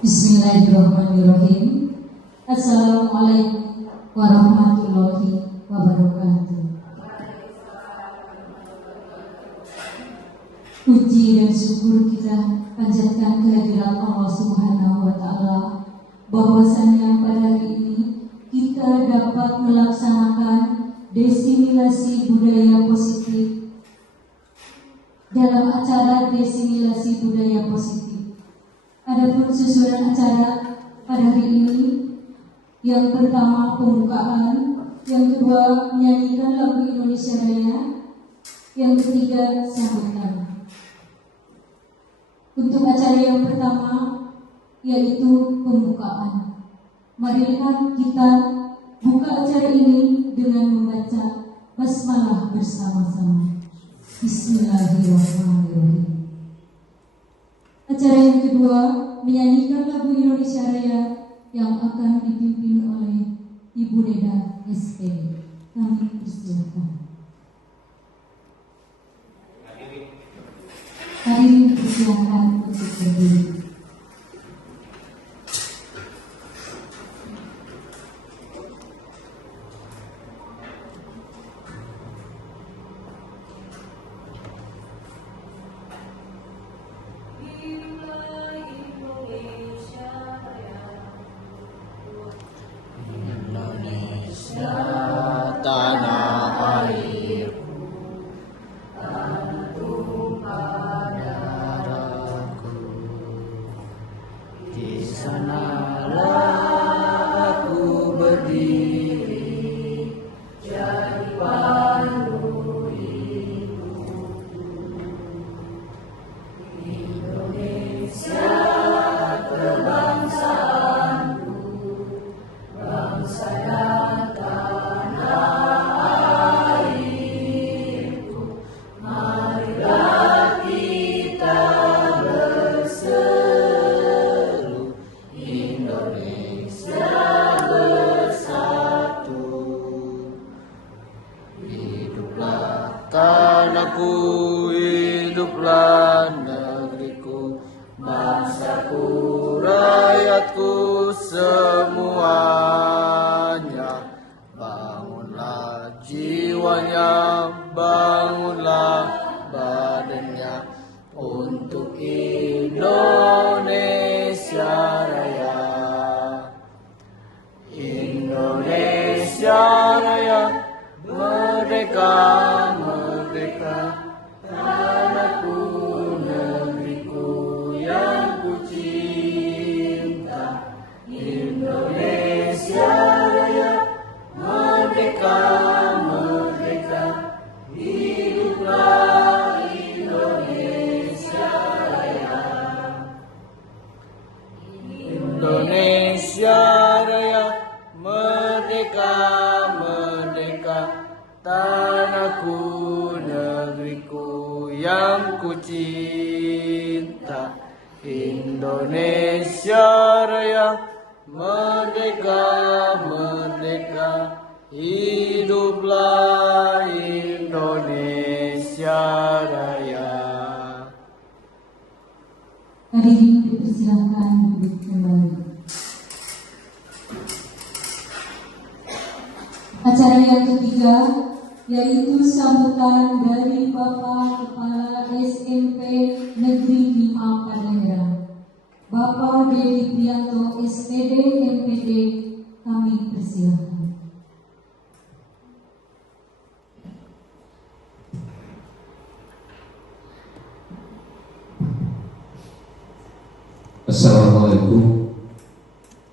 Bismillahirrahmanirrahim. Assalamualaikum warahmatullahi wabarakatuh. Puji dan syukur kita panjatkan kehadiran Allah Subhanahu wa Ta'ala, bahwasannya pada hari ini kita dapat melaksanakan desimilasi budaya positif dalam acara desimilasi budaya positif. Adapun susunan acara pada hari ini, yang pertama pembukaan, yang kedua menyanyikan lagu Indonesia Raya, yang ketiga sambutan. Untuk acara yang pertama yaitu pembukaan. Marilah kita buka acara ini dengan membaca basmalah bersama-sama. Bismillahirrahmanirrahim. Acara yang kedua menyanyikan lagu Indonesia Raya yang akan dipimpin oleh Ibu Neda SPD. Kami persilakan. Hadirin persilakan untuk berdiri. Hadirin dipersilakan duduk kembali. Acara yang ketiga yaitu sambutan dari Bapak Kepala SMP Negeri 5 Palembang, Bapak Dedi Prianto SPD MPD. Kami persilakan. Assalamualaikum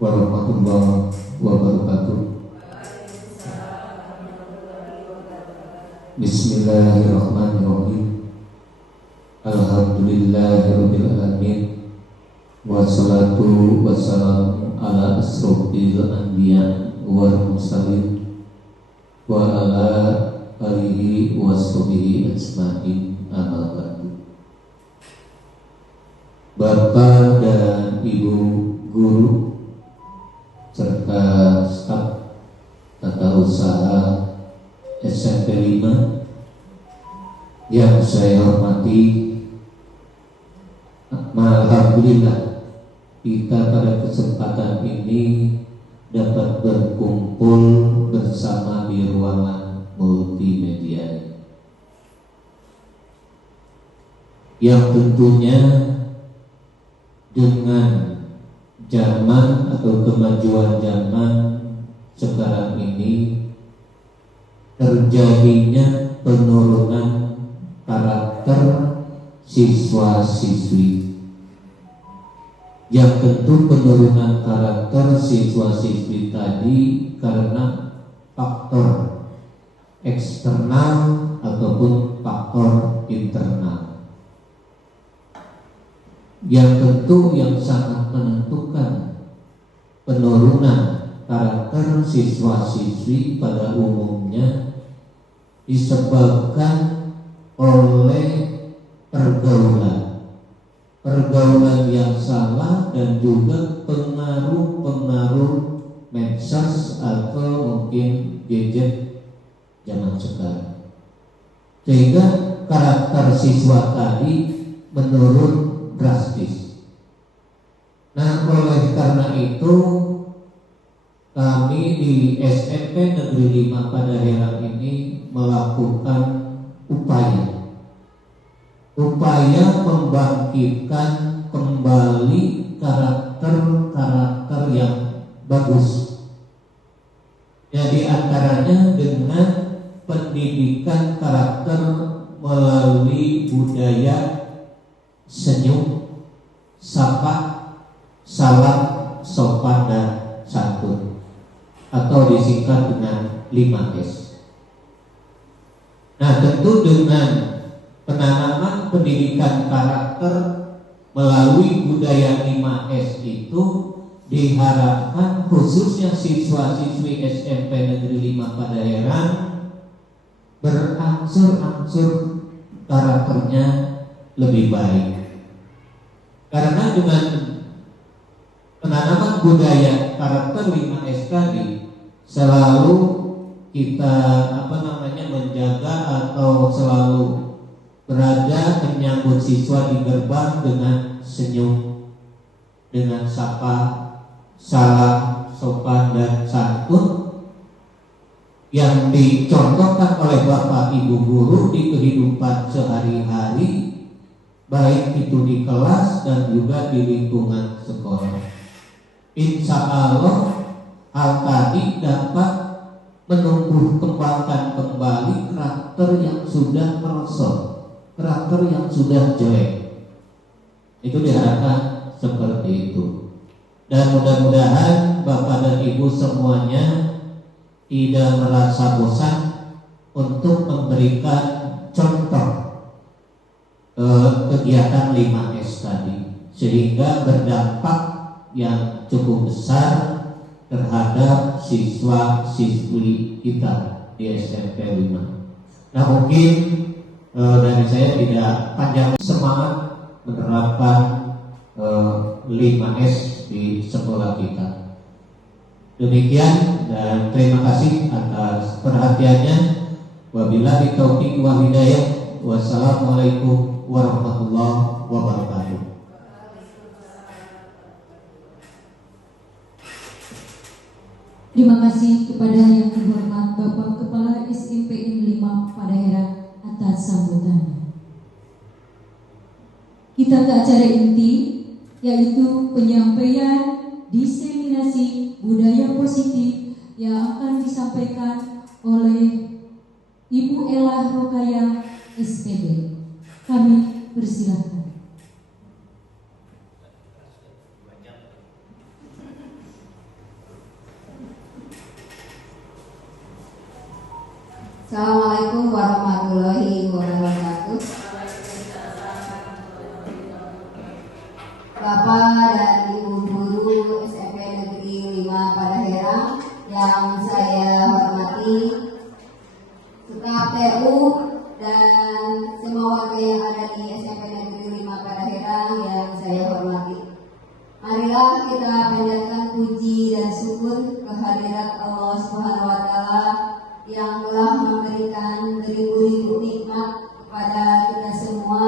warahmatullahi wabarakatuh. Bismillahirrahmanirrahim. Alhamdulillahirabbil alamin. Wassalatu wassalamu ala asrofil anbiya wal mursalin wa ala alihi washabihi ajmain. Amma ba'du. Bapak dan Ibu guru serta staf tata usaha SMP 5 yang saya hormati, alhamdulillah kita pada kesempatan ini dapat berkumpul bersama di ruangan multimedia yang tentunya dengan zaman atau kemajuan zaman sekarang ini terjadinya penurunan karakter siswa-siswi, yang tentu penurunan karakter siswa-siswi tadi karena faktor eksternal ataupun faktor internal, yang tentu yang sangat menentukan penurunan karakter siswa-siswi pada umumnya disebabkan oleh pergaulan yang salah dan juga pengaruh medsos atau mungkin gadget zaman sekarang, sehingga karakter siswa tadi menurun drastis. Nah, oleh karena itu kami di SMP Negeri 5 Padaherang ini melakukan upaya membangkitkan kembali karakter yang bagus. Jadi antaranya dengan pendidikan karakter melalui budaya senyum, sapa, salam, sopan dan santun, atau disingkat dengan 5S. Nah, tentu dengan penanaman pendidikan karakter melalui budaya 5S itu diharapkan khususnya siswa-siswi SMP Negeri 5 Padaherang berangsur-angsur karakternya lebih baik. Karena dengan penanaman budaya karakter 5S tadi selalu kita menjaga atau selalu berada menyambut siswa di gerbang dengan senyum, dengan sapa, salam, sopan dan santun yang dicontohkan oleh Bapak Ibu guru di kehidupan sehari-hari, baik itu di kelas dan juga di lingkungan sekolah. Insya Allah hal tadi dapat menumbuh kembangkan kembali karakter yang sudah merosot, karakter yang sudah jelek. Itu diharapkan seperti itu. Dan mudah-mudahan Bapak dan Ibu semuanya tidak merasa bosan untuk memberikan contoh kegiatan 5S tadi, sehingga berdampak yang cukup besar terhadap siswa-siswi kita di SMP 5. Nah, mungkin dari saya tidak panjang, semangat menerapkan 5S di sekolah kita. Demikian dan terima kasih atas perhatiannya. Wabillahi taufiq wal hidayah. Wassalamualaikum warahmatullahi wabarakatuh. Terima kasih kepada yang terhormat Bapak Kepala SMP 5 Padaherang atas sambutannya. Kita ke acara inti, yaitu penyampaian diseminasi budaya positif yang akan disampaikan oleh Ibu Ella Rokaya SPD. Kami persilahkan. Assalamualaikum warahmatullahi wabarakatuh. Bapak dan Ibu guru SMP Negeri 5 Padaherang yang saya hormati, staf TU dan semua warga yang ada di SMP Negeri 5 Padaherang yang saya hormati. Marilah kita panjatkan puji dan syukur kehadirat Allah Subhanahu wa taala yang telah memberikan beribu-ribu nikmat kepada kita semua,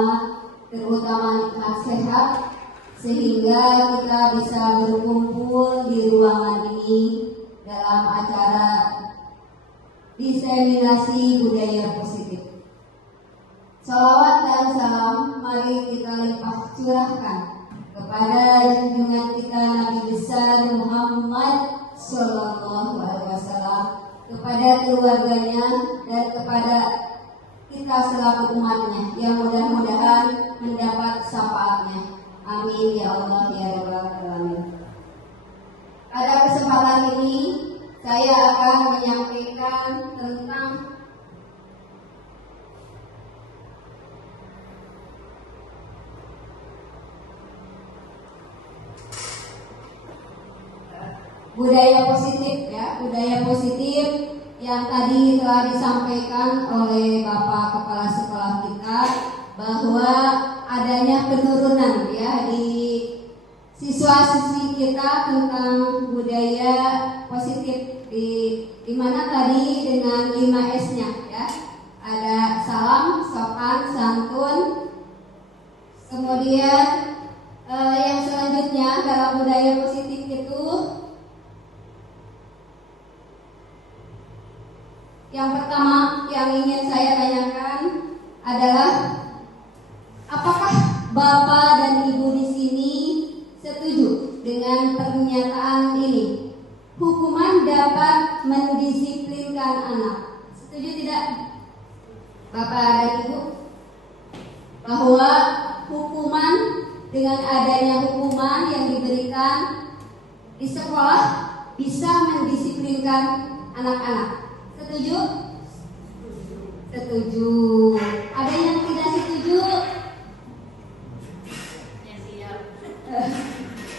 terutama nikmat sehat, sehingga kita bisa berkumpul di ruangan ini dalam acara diseminasi budaya positif. Salawat dan salam mari kita limpah curahkan kepada junjungan kita Nabi besar Muhammad Sallallahu Alaihi Wasallam, kepada keluarganya dan kepada kita selaku umatnya yang mudah-mudahan mendapat syafaatnya. Amin ya Allah ya Rabbal Alamin. Pada kesempatan ini saya akan menyampaikan tentang budaya positif ya, budaya positif yang tadi telah disampaikan oleh Bapak Kepala Sekolah kita bahwa adanya penurunan ya di siswa-siswi kita tentang budaya positif di mana tadi dengan 5S-nya ya. Ada salam, sopan, santun. Kemudian yang selanjutnya dalam budaya positif itu yang pertama yang ingin saya tanyakan adalah apakah Bapak dan Ibu di sini setuju dengan pernyataan ini? Hukuman dapat mendisiplinkan anak. Setuju tidak, Bapak dan Ibu? Bahwa hukuman, dengan adanya hukuman yang diberikan di sekolah bisa mendisiplinkan anak-anak. Setuju? Setuju. Ada yang tidak setuju?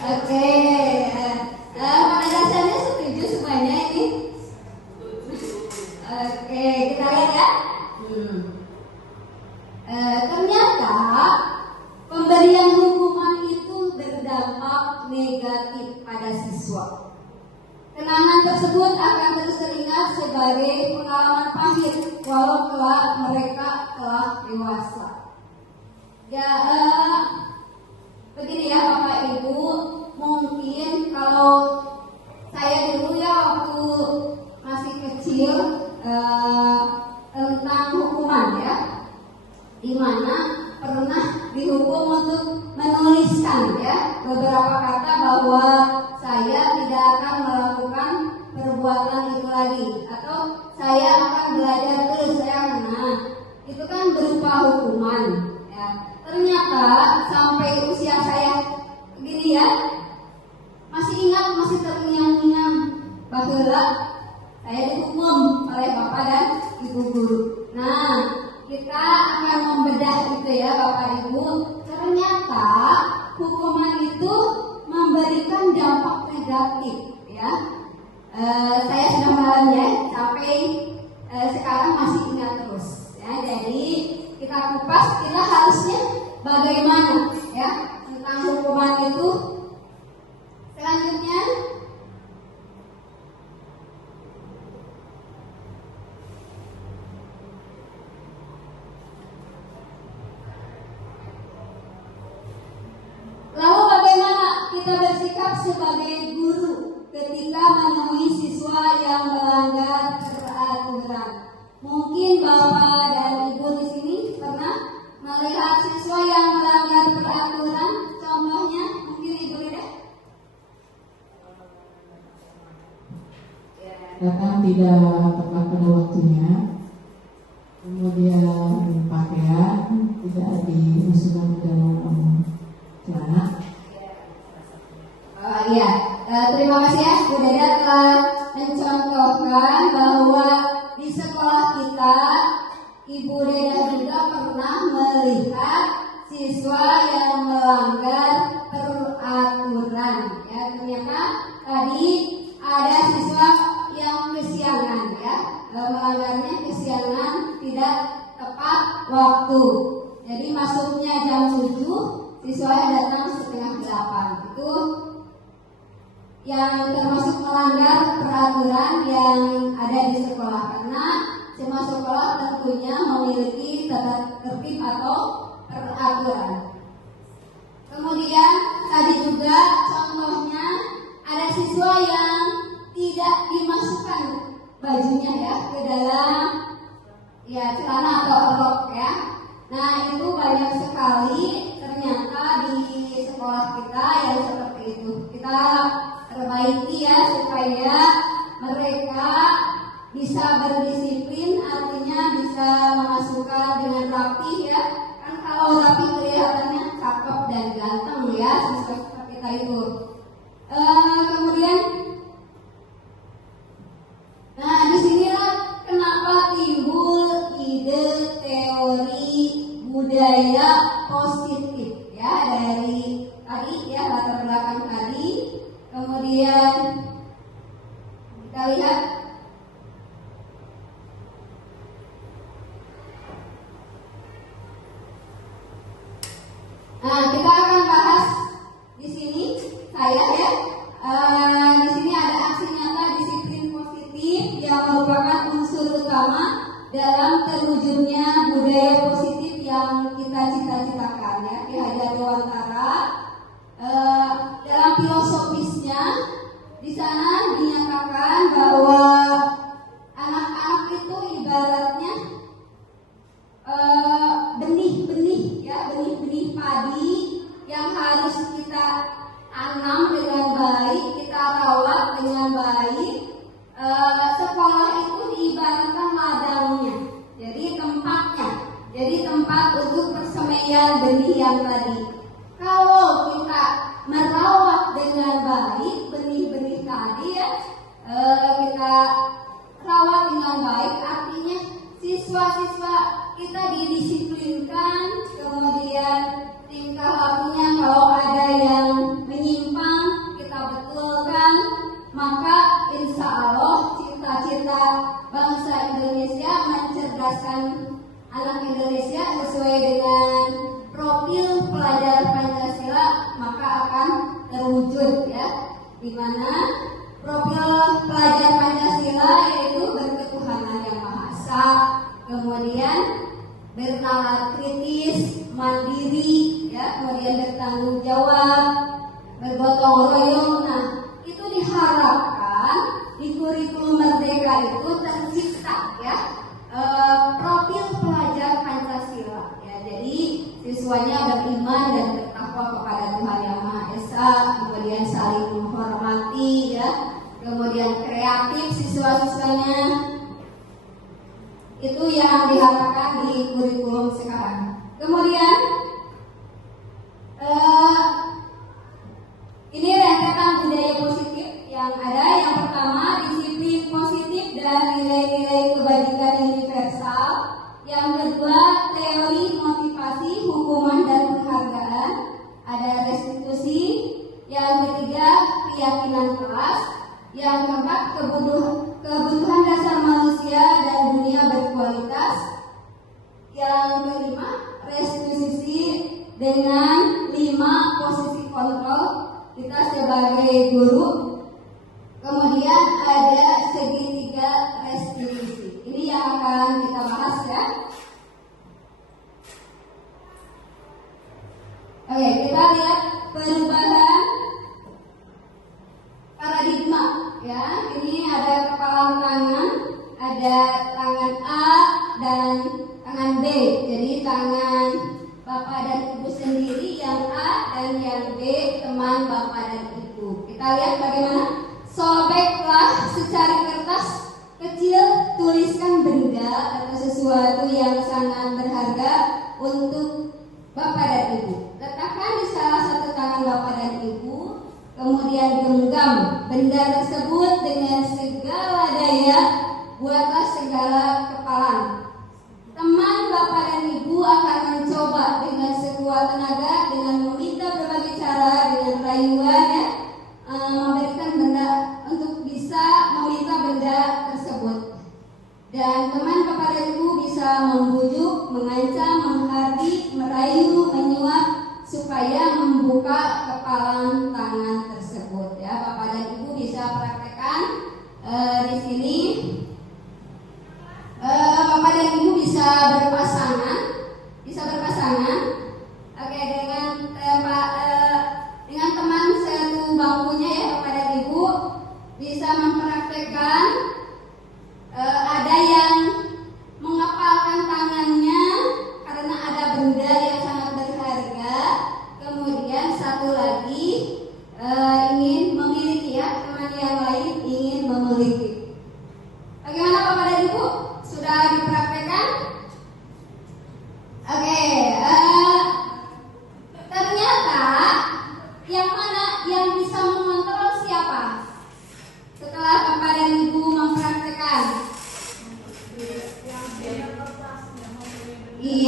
Oke, pada dasarnya setuju semuanya ini. Oke, kita lihat ya. Ternyata pemberian hukuman itu berdampak negatif pada siswa. Kenangan tersebut akan terus teringat sebagai pengalaman pahit walau mereka telah dewasa. Ya, begini ya Bapak Ibu, mungkin kalau saya dulu ya waktu masih kecil tentang hukuman ya, dimana pernah dihukum untuk menuliskan ya beberapa kata bahwa saya tidak akan melakukan perbuatan itu lagi atau saya akan belajar terus ya. Nah, itu kan berupa hukuman ya. Ternyata sampai usia saya begini ya, masih ingat, masih terngiang-ngiang bahwa saya dihukum oleh Bapak dan Ibu guru. Nah, kita akan membedah itu ya Bapak Ibu. Ternyata hukuman itu memberikan dampak negatif ya. Saya sudah mengalaminya sampai sekarang masih ingat terus ya. Jadi kita kupas, kita harusnya bagaimana ya tentang hukuman itu. Selanjutnya lalu bagaimana kita bersikap sebagai guru ketika menemui siswa yang melanggar peraturan? Mungkin Bapak dan Ibu di sini pernah melihat siswa yang melanggar peraturan. Contohnya mungkin Ibu lihat. Datang tidak tepat pada waktunya, kemudian pakaian tidak dimasukkan ke dalam celana. Iya, terima kasih ya Bu Deda telah mencontohkan bahwa di sekolah kita Ibu Deda juga pernah melihat siswa yang melanggar peraturan. Ya, ternyata tadi ada siswa yang kesiangan ya, melanggarnya kesiangan, tidak tepat waktu. Jadi masuknya jam 7, siswanya datang setengah 8. Itu yang termasuk melanggar peraturan yang ada di sekolah, karena semua sekolah tentunya memiliki tata tertib atau peraturan. Kemudian tadi juga contohnya ada siswa yang tidak dimasukkan bajunya ya ke dalam ya celana atau rok ya. Nah itu banyak sekali ternyata di sekolah kita yang seperti itu. Kita perbaiki ya supaya mereka bisa berdisiplin, artinya bisa memasukkan dengan rapi ya. Kan kalau rapi kelihatannya cakep dan ganteng ya siswa kita itu. Kemudian, nah disinilah kenapa timbul ide teori budaya positif ya dari tadi ya latar belakang tadi. Kemudian kita lihat kita akan bahas di sini saya ya. Di sini ada aksi nyata disiplin positif yang merupakan unsur utama dalam terwujudnya budaya positif yang kita cita-citakan ya di Hajar Dewantara. Dalam filosofisnya di sana dinyatakan bahwa anak-anak itu ibaratnya benih-benih ya, benih-benih padi yang harus kita tanam dengan baik, kita rawat dengan baik. Sekolah itu diibaratkan ladangnya, jadi tempatnya, jadi tempat untuk persemaian benih yang tadi. Kalau kita merawat dengan baik benih-benih tadi ya, kita rawat dengan baik, artinya siswa-siswa kita didisiplinkan, kemudian tingkah lakunya kalau ada yang menyimpang kita betulkan, maka insya Allah cita-cita bangsa Indonesia mencerdaskan anak Indonesia sesuai dengan profil pelajar Pancasila maka akan terwujud ya, di mana profil pelajar Pancasila yaitu berketuhanan yang Maha Esa, kemudian bernalar kritis, mandiri ya, kemudian bertanggung jawab, bergotong royong. Nah itu diharapkan di kurikulum Merdeka itu tercipta ya profil pelajar Pancasila ya. Jadi siswanya beriman dan bertakwa kepada Tuhan Yang Maha Esa, kemudian saling menghormati ya, kemudian kreatif siswa-siswanya. Itu yang diharapkan di kurikulum sekarang. Kemudian ini rentetan budaya positif yang ada. Yang pertama disiplin positif dan nilai-nilai kebajikan universal. Yang kedua teori motivasi, hukuman dan penghargaan. Ada restitusi. Yang ketiga keyakinan kelas. Yang keempat kebutuhan dasar manusia dan dunia berkualitas. Yang kelima restitusi dengan 5 posisi kontrol kita sebagai guru. Kemudian ada segitiga restitusi. Ini yang akan kita bahas ya. Oke, kita lihat perubahan paradigma ya. Ini ada kepalan tangan, ada tangan A dan tangan B. Jadi tangan Bapak dan Ibu sendiri yang A dan yang B teman Bapak dan Ibu. Kita lihat bagaimana. Sobeklah secari kertas kecil, tuliskan benda atau sesuatu yang sangat berharga untuk Bapak dan Ibu. Letakkan di salah satu tangan Bapak dan Ibu, kemudian genggam benda tersebut dengan segala daya, buatlah segala kepalan. Teman Bapak dan Ibu akan mencoba dengan sekuat tenaga, dengan meminta berbagai cara, dengan rayuan ya, memberikan benda untuk bisa meminta benda tersebut. Dan teman Bapak dan Ibu bisa membujuk, mengancam, menghardik, merayu, menyuap supaya membuka kepalan tangan tersebut ya. Bapak dan Ibu bisa praktekkan di sini. Bapak dan Ibu bisa berpasangan, Oke, dengan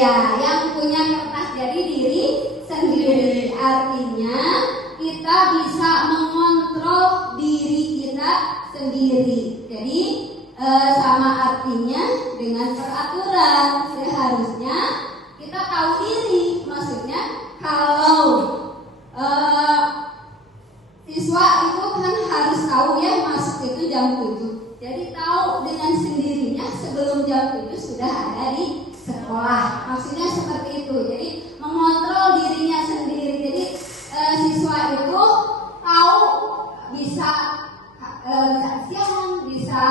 Ya, yang punya kertas jadi diri sendiri. Artinya kita bisa mengontrol diri kita sendiri. Jadi sama artinya dengan peraturan. Seharusnya kita tahu diri. Maksudnya kalau siswa itu kan harus tahu ya masuk itu jam 7. Jadi tahu dengan sendirinya sebelum jam 7 sudah ada di sekolah. Maksudnya seperti itu. Jadi mengontrol dirinya sendiri. Jadi siswa itu tahu bisa siang, bisa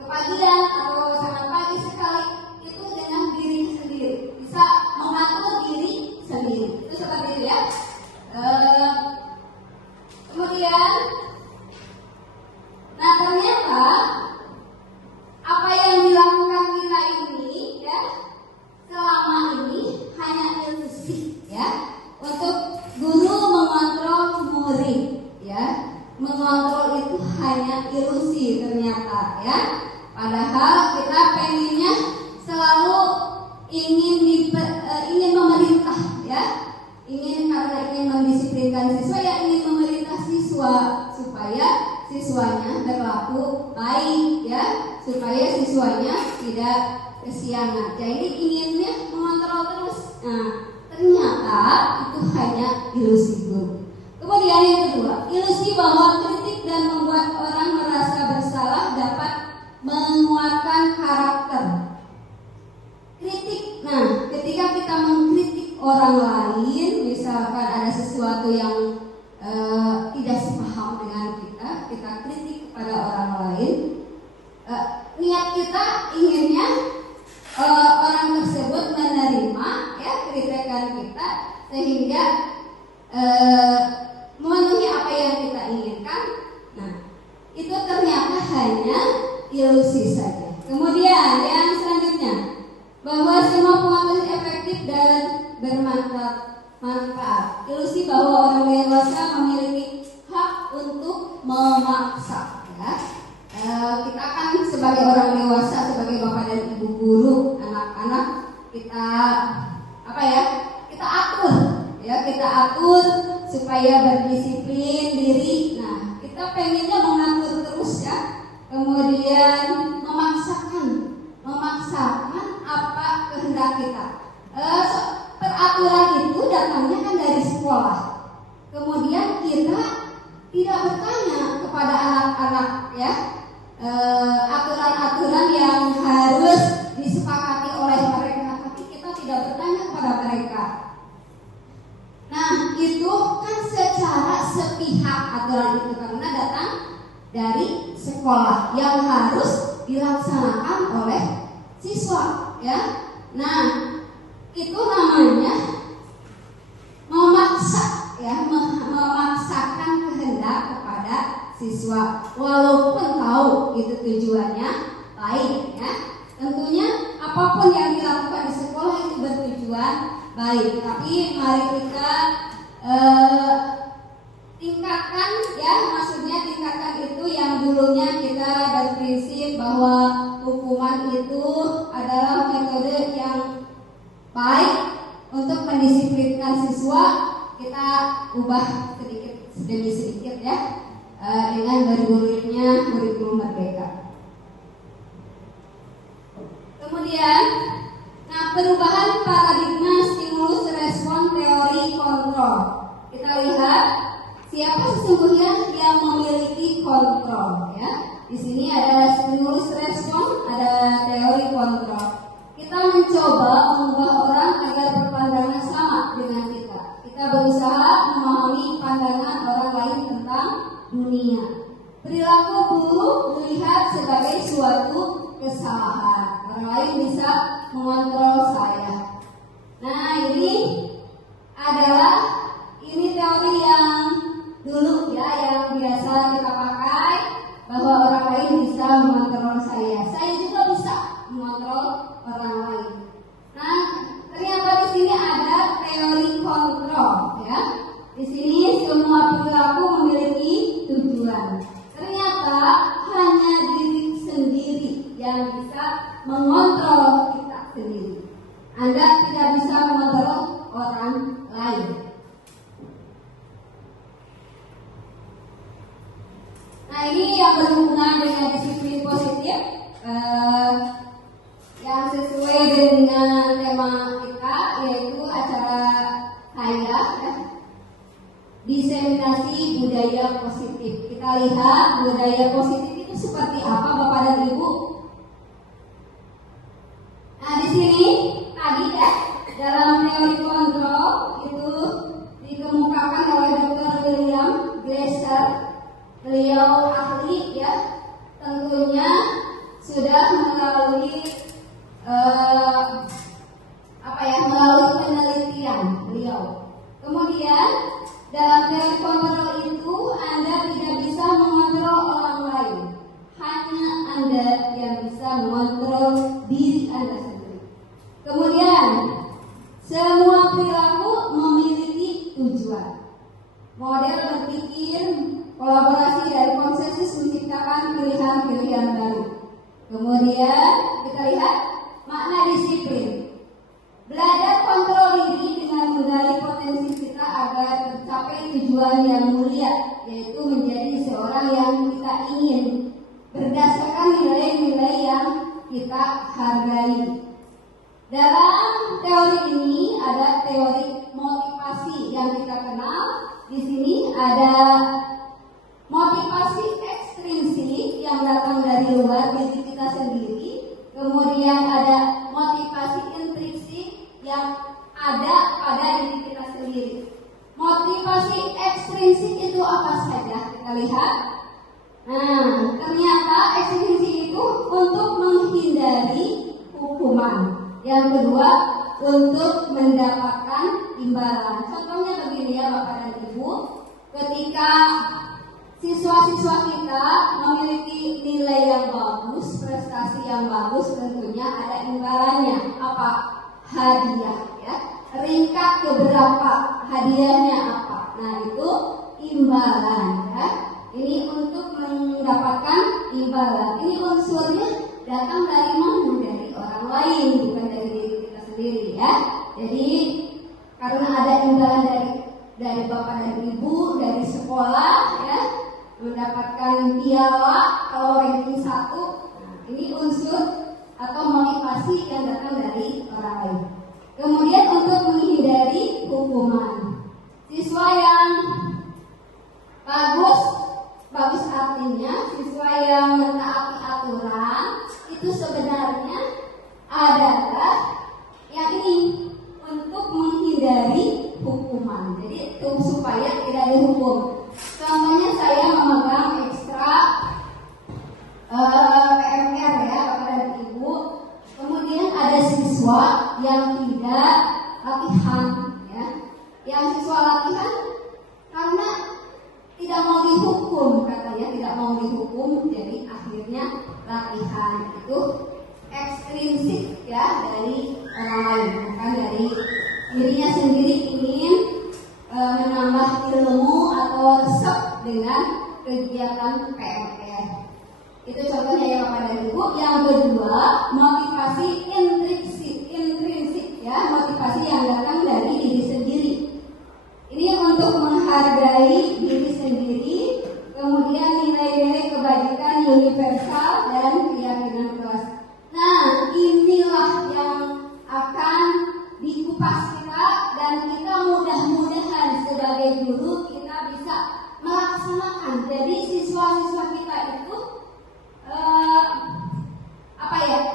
kepagian atau sangat pagi sekali itu dengan diri sendiri. Bisa mengatur diri sendiri. Itu seperti itu ya. Kemudian, nah ternyata apa yang dilakukan kita ini ya selama ini hanya ilusi ya untuk guru mengontrol murid ya, mengontrol itu hanya ilusi ternyata ya. Padahal kita pengennya selalu ingin memerintah ya. Karena ingin mendisiplinkan siswa ya ingin memerintah siswa supaya siswanya berlaku baik ya, supaya siswanya tidak kesiangan. Jadi inginnya mengontrol terus. Nah, ternyata itu hanya ilusi guru. Kemudian yang kedua, ilusi bahwa kritik dan membuat orang merasa bersalah dapat menguatkan karakter. Kritik, nah ketika kita mengkritik orang lain, misalkan ada sesuatu yang tidak sepaham dengan kita kritik kepada orang lain, niat kita inginnya orang tersebut menerima ya kritikan kita sehingga memenuhi apa yang kita inginkan. Nah, itu ternyata hanya ilusi saja. Kemudian yang selanjutnya, bahwa semua pengetahuan efektif dan bermanfaat. Ilusi bahwa orang dewasa memiliki hak untuk memaksa. Ya. Kita kan sebagai orang dewasa, sebagai bapak dan ibu guru, anak-anak kita kita atur, ya kita atur supaya berdisiplin diri. Nah, kita pengennya mengatur terus ya. Kemudian memaksakan apa kehendak kita. Peraturan itu datangnya kan dari sekolah. Kemudian kita tidak bertanya kepada anak-anak ya aturan-aturan yang harus disepakati oleh mereka, tapi kita tidak bertanya kepada mereka. Nah, itu kan secara sepihak aturan itu karena datang dari sekolah yang harus dilaksanakan oleh siswa ya. Nah, itu namanya memaksa ya, memaksakan kehendak kepada siswa walaupun tahu itu tujuannya baik ya. Tentunya apapun yang dilakukan di sekolah itu bertujuan baik, tapi mari kita tingkatkan ya, maksudnya tingkatkan itu yang dulunya kita berprinsip bahwa hukuman itu adalah metode yang baik untuk mendisiplinkan siswa, kita ubah sedikit demi sedikit ya dengan bergulirnya kurikulum merdeka. Kemudian, nah perubahan paradigma stimulus respon teori kontrol. Kita lihat siapa sesungguhnya yang memiliki kontrol ya. Di sini ada stimulus respon, ada teori kontrol. Kita mencoba mengubah orang agar berpandangan sama dengan kita. Kita berusaha memahami pandangan orang lain tentang dunia. Perilaku buruk dilihat sebagai suatu kesalahan. Orang lain bisa mengontrol saya. Nah, ini adalah teori yang dulu ya, yang biasa kita pakai, bahwa orang lain bisa mengontrol saya. Saya juga bisa mengontrol orang lain. Nah, ternyata di sini ada teori kontrol ya. Di sini semua perilaku memiliki tujuan. Ternyata hanya diri sendiri yang bisa mengontrol kita sendiri. Anda tidak bisa mengontrol orang lain. Nah, ini yang berhubungan dengan disiplin positif yang sesuai dengan tema kita, yaitu acara saya ya, diseminasi budaya positif. Kita lihat budaya positif itu seperti apa, Bapak dan Ibu. Nah, di sini tadi ya, dalam teori kontrol itu dikemukakan oleh Dr. William Glasser. Beliau ahli ya, tentunya sudah melalui melalui penelitian beliau. Kemudian dalam teori kontrol itu Anda tidak bisa mengontrol orang lain, hanya Anda yang bisa mengontrol diri Anda sendiri. Kemudian semua perilaku memiliki tujuan. Model berpikir kolaborasi dan konsensus menciptakan pilihan-pilihan baru. Kemudian kita lihat makna disiplin. Belajar kontrol diri dengan menggali potensi kita agar tercapai tujuan yang mulia, yaitu menjadi seorang yang kita ingin berdasarkan nilai-nilai yang kita hargai. Dalam teori ini ada teori motivasi yang kita kenal. Di sini ada motivasi ekstrinsik yang datang dari luar diri kita sendiri. Kemudian ada motivasi intrinsik yang ada pada diri kita sendiri. Motivasi ekstrinsik itu apa saja? Kita lihat. Nah, ternyata ekstrinsik itu untuk menghindari hukuman. Yang kedua, untuk mendapatkan imbalan. Contohnya begini ya Bapak dan Ibu, ketika siswa-siswa kita memiliki nilai yang bagus, prestasi yang bagus, tentunya ada imbalannya. Apa? Hadiah ya. Ringkat beberapa hadiahnya apa? Nah, itu imbalan ya. Ini untuk mendapatkan imbalan. Ini unsurnya datang dari mana? Dari orang lain, bukan dari diri kita sendiri ya. Jadi karena ada imbalan dari Bapak dan Ibu, dari sekolah ya, mendapatkan piala kalau ranking 1. Nah, ini unsur atau motivasi yang datang dari orang lain. Kemudian untuk menghindari hukuman. Siswa yang bagus artinya siswa yang mentaati aturan itu sebenarnya adalah yang ini untuk menghindari hukuman. Jadi itu supaya tidak dihukum. Contohnya saya memegang ekstra PMR ya Bapak dan Ibu. Kemudian ada siswa yang tidak latihan ya. Yang siswa latihan karena tidak mau dihukum, katanya tidak mau dihukum, jadi akhirnya latihan. Itu ekstrinsik ya dari orang lain, bukan dari dirinya sendiri ingin menambah ilmu atau resep dengan kegiatan PMR. Itu contohnya ya Bapak dan Ibu. Yang kedua, motivasi intrinsik ya, motivasi yang datang dari diri sendiri. Ini untuk menghargai diri sendiri, kemudian nilai-nilai kebajikan universal dan keyakinan kelas. Nah, inilah yang akan dikupas kita, dan kita mudah-mudahan sebagai guru kita bisa melaksanakan. Jadi siswa-siswa kita itu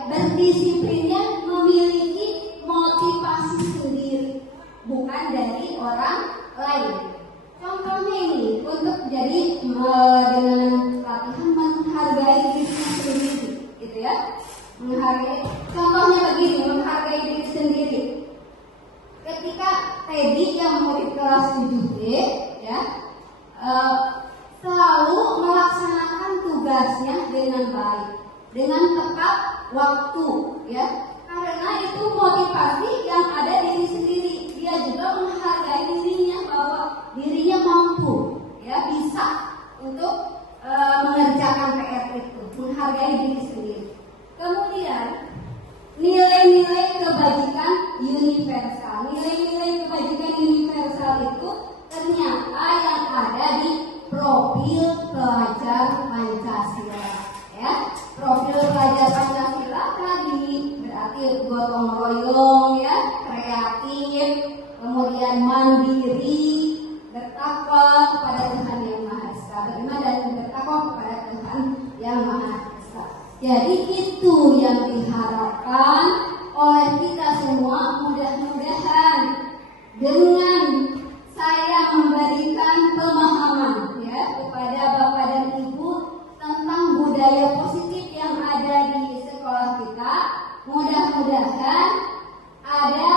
berdisiplinnya memiliki motivasi sendiri, bukan dari orang lain. Contohnya ini untuk jadi dengan latihan menghargai diri sendiri, gitu ya. Menghargai. Contohnya begini, menghargai diri sendiri. Ketika Teddy yang murid kelas 7D ya selalu melaksanakan tugasnya dengan baik, dengan tepat waktu ya. Karena itu motivasi yang ada diri sendiri. Dia juga menghargai dirinya bahwa dirinya mampu ya, bisa untuk mengerjakan PR itu, menghargai diri sendiri. Kemudian nilai-nilai kebajikan Jadi itu yang diharapkan oleh kita semua. Mudah-mudahan dengan saya memberikan pemahaman ya kepada Bapak dan Ibu tentang budaya positif yang ada di sekolah kita, mudah-mudahan ada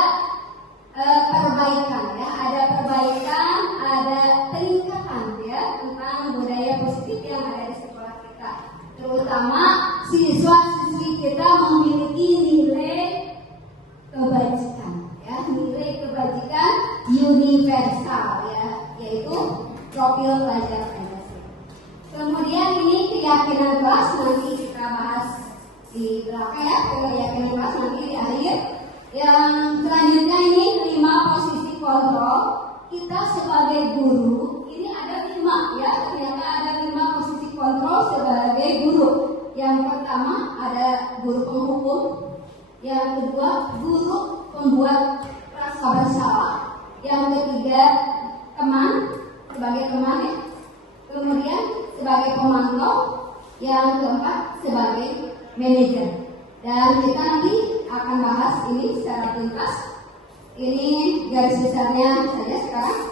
perbaikan ya, ada peningkatan ya tentang budaya positif yang ada di sekolah kita. Terutama siswa-siswi kita memiliki nilai kebajikan ya, nilai kebajikan universal ya, yaitu profil pelajar Pancasila. Kemudian ini keyakinan kelas, nanti kita bahas di belakang ya, keyakinan kelas nanti di akhir. Yang selanjutnya ini 5 posisi kontrol. Kita sebagai guru ini ada 5 ya, ternyata ada 5 posisi kontrol sebagai guru. Yang pertama ada guru penghukum, yang kedua guru pembuat rasa bersalah, yang ketiga teman sebagai teman ya, kemudian sebagai pemantau, yang keempat sebagai manajer. Dan kita nanti akan bahas ini secara tuntas. Ini garis besarnya saja sekarang.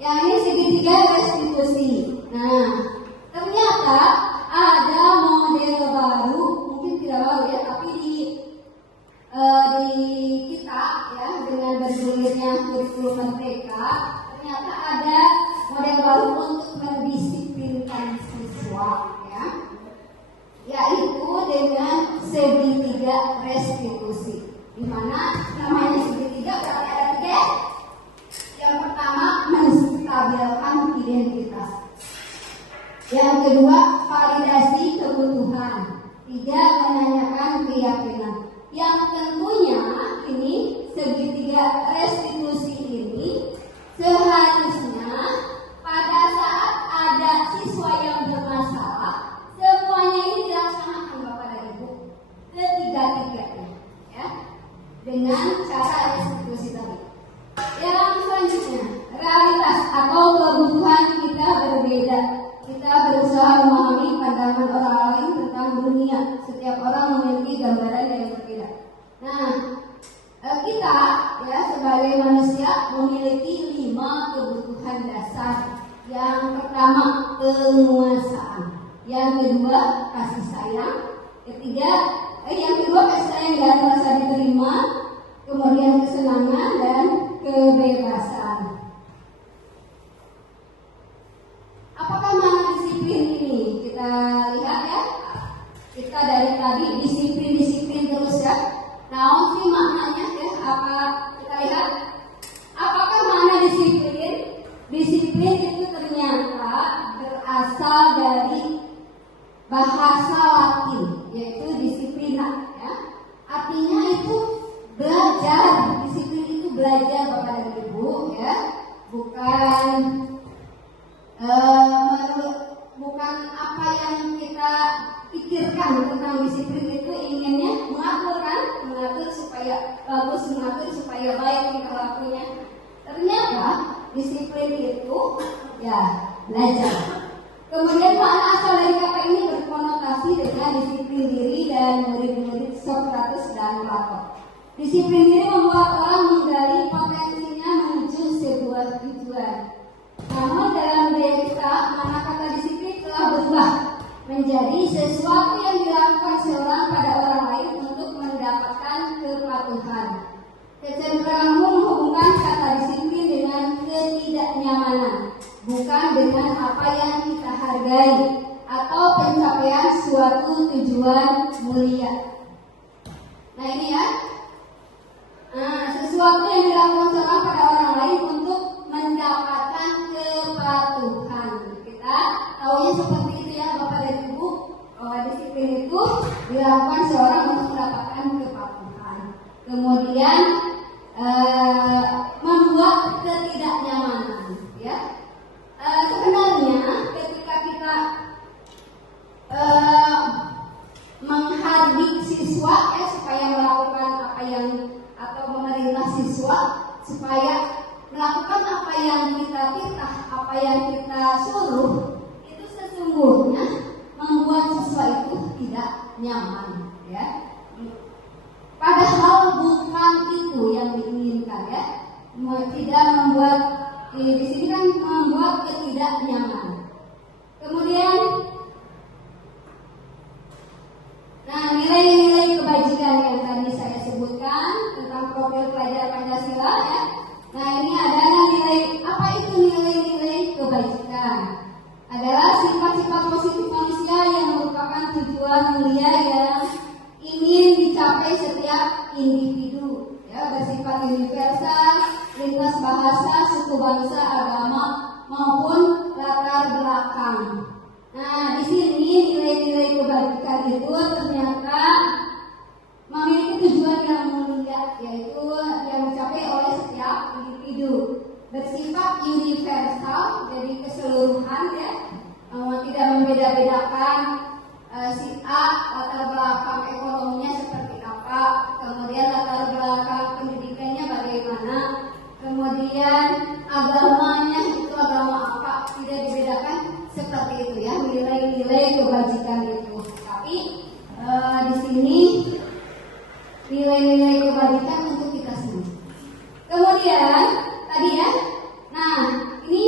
Yang ini segitiga restitusi. Nah, ternyata ada model baru, mungkin tidak baru ya, tapi di kita ya dengan bergulirnya kurikulum merdeka, ternyata ada model baru untuk mendisiplinkan siswa ya, yaitu dengan segitiga restitusi. Di mana namanya segitiga berarti ada 3. Yang pertama menstabilkan identitas. Yang kedua validasi kebutuhan. 3 menanyakan keyakinan. Yang tentunya ini segitiga restitusi ini seharusnya pada saat ada siswa yang bermasalah semuanya ini dilaksanakan Bapak dan Ibu, ketiga-tiganya ya, dengan cara restitusi tadi. Yang selanjutnya realitas atau kebutuhan kita berbeda. Kita berusaha memahami pandangan orang lain tentang dunia. Setiap orang memiliki gambaran yang berbeda. Nah, kita ya sebagai manusia memiliki 5 kebutuhan dasar. Yang pertama penguasaan, yang kedua kasih sayang, yang kedua kasih sayang dan rasa diterima, kemudian kesenangan dan kebebasan. Apakah mana disiplin ini? Kita lihat ya. Kita dari tadi disiplin terus ya. Nah, sih maknanya ya, apa kita lihat? Apakah mana disiplin? Disiplin itu ternyata berasal dari bahasa Latin, yaitu disiplina ya. Artinya itu belajar. Disiplin itu belajar Bapak dan Ibu ya. Bukan apa yang kita pikirkan tentang disiplin itu inginnya mengatur supaya bagus, mengatur supaya baik tingkah lakunya. Ternyata disiplin itu ya belajar. Kemudian makna asal dari kata ini berkonotasi dengan disiplin diri dan murid-murid Sokrates dan Plato. Disiplin diri membuat orang menggali potensinya menuju sebuah tujuan. Namun dalam budaya kita, makna kata disiplin telah berubah menjadi sesuatu yang dilakukan seorang pada orang lain untuk mendapatkan kepatuhan. Kecenderungan menghubungkan kata disiplin dengan ketidaknyamanan, bukan dengan apa yang kita hargai atau pencapaian suatu tujuan mulia. Nah ini ya, sesuatu yang dilakukan seorang pada orang lain untuk mendapatkan kepatuhan. Kita tahunya seperti itu ya Bapak dan Ibu, bahwa disiplin itu dilakukan seorang untuk mendapatkan kepatuhan. Kemudian membuat ketidaknyamanan ya. Sebenarnya ketika kita menghardik siswa ya supaya melakukan apa yang atau memerintah siswa supaya melakukan apa yang kita titah, apa yang kita suruh, itu sesungguhnya membuat siswa itu tidak nyaman, ya. Padahal bukan itu yang diinginkan, ya. Tidak membuat di sini kan membuat ketidaknyamanan. Kemudian, nah, nilai-nilai kebajikan yang tadi saya sebutkan tentang profil pelajar Pancasila, ya. Nah, ini adalah nilai, apa itu nilai-nilai kebajikan? Adalah sifat-sifat positif manusia yang merupakan tujuan mulia yang ingin dicapai setiap individu, ya, bersifat universal, lintas bahasa, suku bangsa, agama maupun latar belakang. Nah, di sini nilai-nilai kebajikan itu ternyata memiliki tujuan yang mulia, yaitu yang dicapai oleh setiap individu, bersifat universal, jadi keseluruhan, ya, tidak membeda-bedakan si A latar belakang ekonominya seperti apa, kemudian latar belakang pendidikannya bagaimana, kemudian agamanya itu agama apa, tidak dibedakan seperti itu, ya, nilai-nilai kebajikan itu. Tapi di sini nilai-nilai kebajikan untuk kita sendiri. Kemudian tadi, ya, nah ini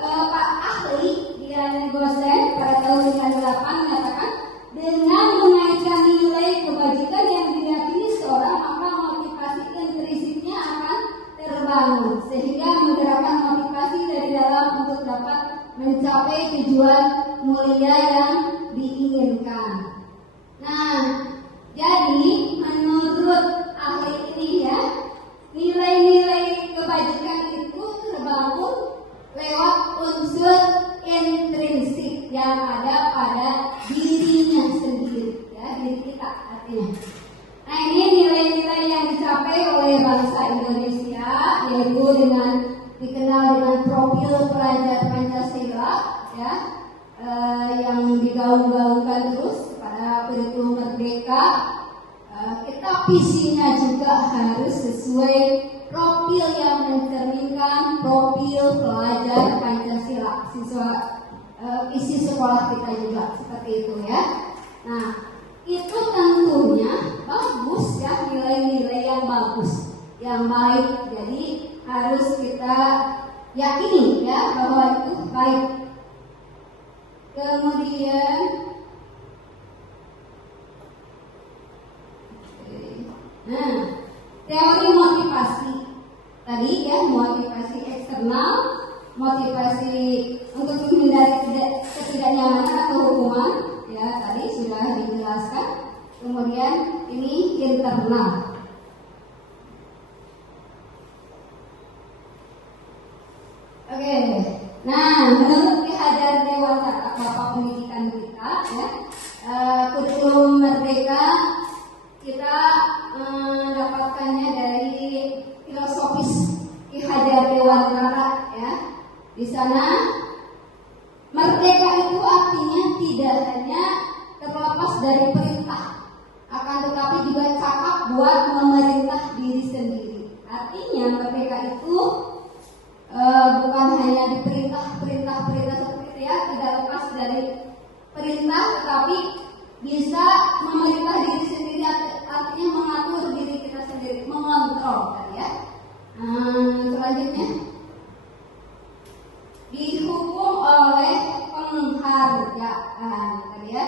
Pak ahli dia Gosen pada tahun 98 mengatakan dengan menaikkan nilai kebajikan yang diyakini seorang, maka motivasi intrinsiknya akan terbangun sehingga menggerakkan motivasi dari dalam untuk dapat mencapai tujuan mulia yang diinginkan. Nah, jadi menurut ahli ini, ya, nilai-nilai kebajikan itu terbangun lewat unsur intrinsik yang ada pada dirinya sendiri, ya, diri kita artinya. Nah, ini nilai-nilai yang dicapai oleh bangsa Indonesia, yaitu dikenal dengan profil pelajar Pancasila, ya, yang digaung-gaungkan terus pada kurikulum merdeka. Kita visinya juga harus sesuai profil yang mencerminkan profil pelajar Pancasila, visi sekolah kita juga seperti itu, ya. Nah, itu tentunya bagus, ya, nilai-nilai yang bagus, yang baik. Jadi harus kita yakini, ya, bahwa itu baik. Kemudian nah, teori motivasi tadi, ya, motivasi eksternal, motivasi untuk menghindari ketidaknyamanan atau hukuman, ya, tadi sudah dijelaskan. Kemudian ini internal. Oke, nah, menurut Ki Hajar Dewantara, Bapak Pendidikan kita, ya, kurikulum merdeka kita mendapatkannya dari filosofis Ki Hajar Dewantara, ya. Di sana merdeka itu artinya tidak hanya terlepas dari perintah, akan tetapi juga cakap buat memerintah diri sendiri. Artinya merdeka itu bukan hanya diperintah seperti itu, ya, tidak lepas dari perintah, tetapi bisa memerintah diri sendiri, artinya mengatur diri kita sendiri, mengontrol, kan, ya. Selanjutnya dihukum oleh penghargaan, kan, ya.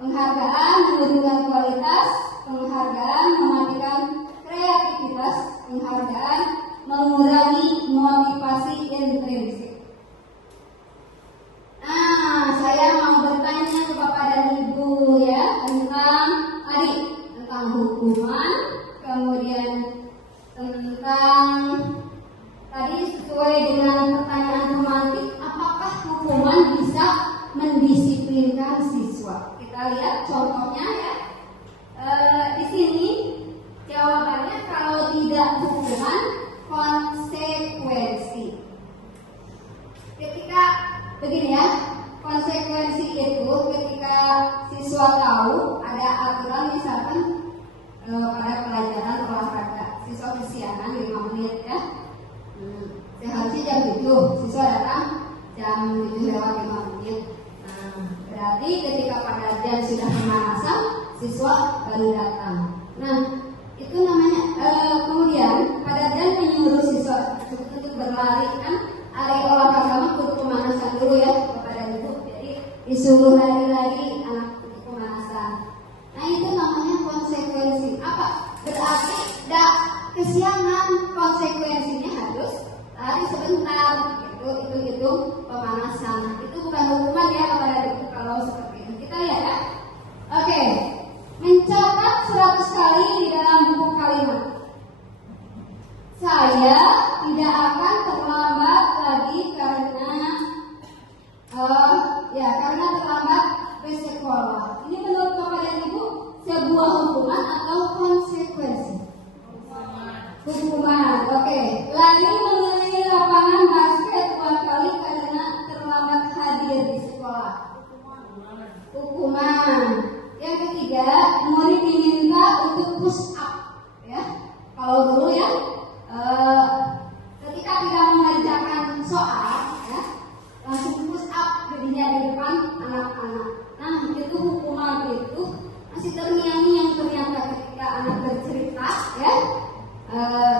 Penghargaan menunjukkan kualitas, penghargaan mematikan kreativitas, penghargaan mengurangi motivasi intrinsik. Nah, saya mau bertanya ke Bapak dan Ibu, ya, tentang hukuman, kemudian tentang tadi sesuai dengan pertanyaan romantik, apakah hukuman bisa mendisiplinkan siswa? Kita lihat contohnya, ya. Di sini jawabannya kalau tidak hukuman, konsekuensi. Ketika begini, ya, konsekuensi itu ketika siswa tahu ada aturan, misalkan pada pelajaran olahraga, siswa kesiangan 5 menit, ya. Seharusnya jam 7, siswa datang jam 7 lewat 5 menit. Nah, berarti ketika pada jam sudah pemanasan, siswa baru datang. Nah, itu namanya kemudian pada dan menyuruh siswa untuk berlari, kan lari olahraga untuk pemanasan dulu ya kepada ibu. Jadi disuruh lari-lari anak untuk pemanasan. Nah, itu namanya konsekuensi. Apa? Berarti kesiangan, konsekuensinya harus lari sebentar. Itu pemanasan. Itu bukan hukuman ya kepada ibu kalau seperti itu. Kita lihat ya. Oke. Mencatat 100 kali di dalam buku kalimat. Saya tidak akan terlambat lagi karena karena terlambat ke sekolah. Ini menurut kepada ibu sebuah hukuman atau konsekuensi? Hukuman. Oke. Lalu memilih lapangan basket 2 kali karena terlambat hadir di sekolah. Hukuman. Yang ketiga, murid diminta untuk push up, ya. Kalau dulu ya, ketika tidak mengerjakan soal, ya, langsung push up jadinya di depan anak-anak. Nah, itu hukuman itu masih terngiang-ngiang ternyata ketika anak bercerita, ya.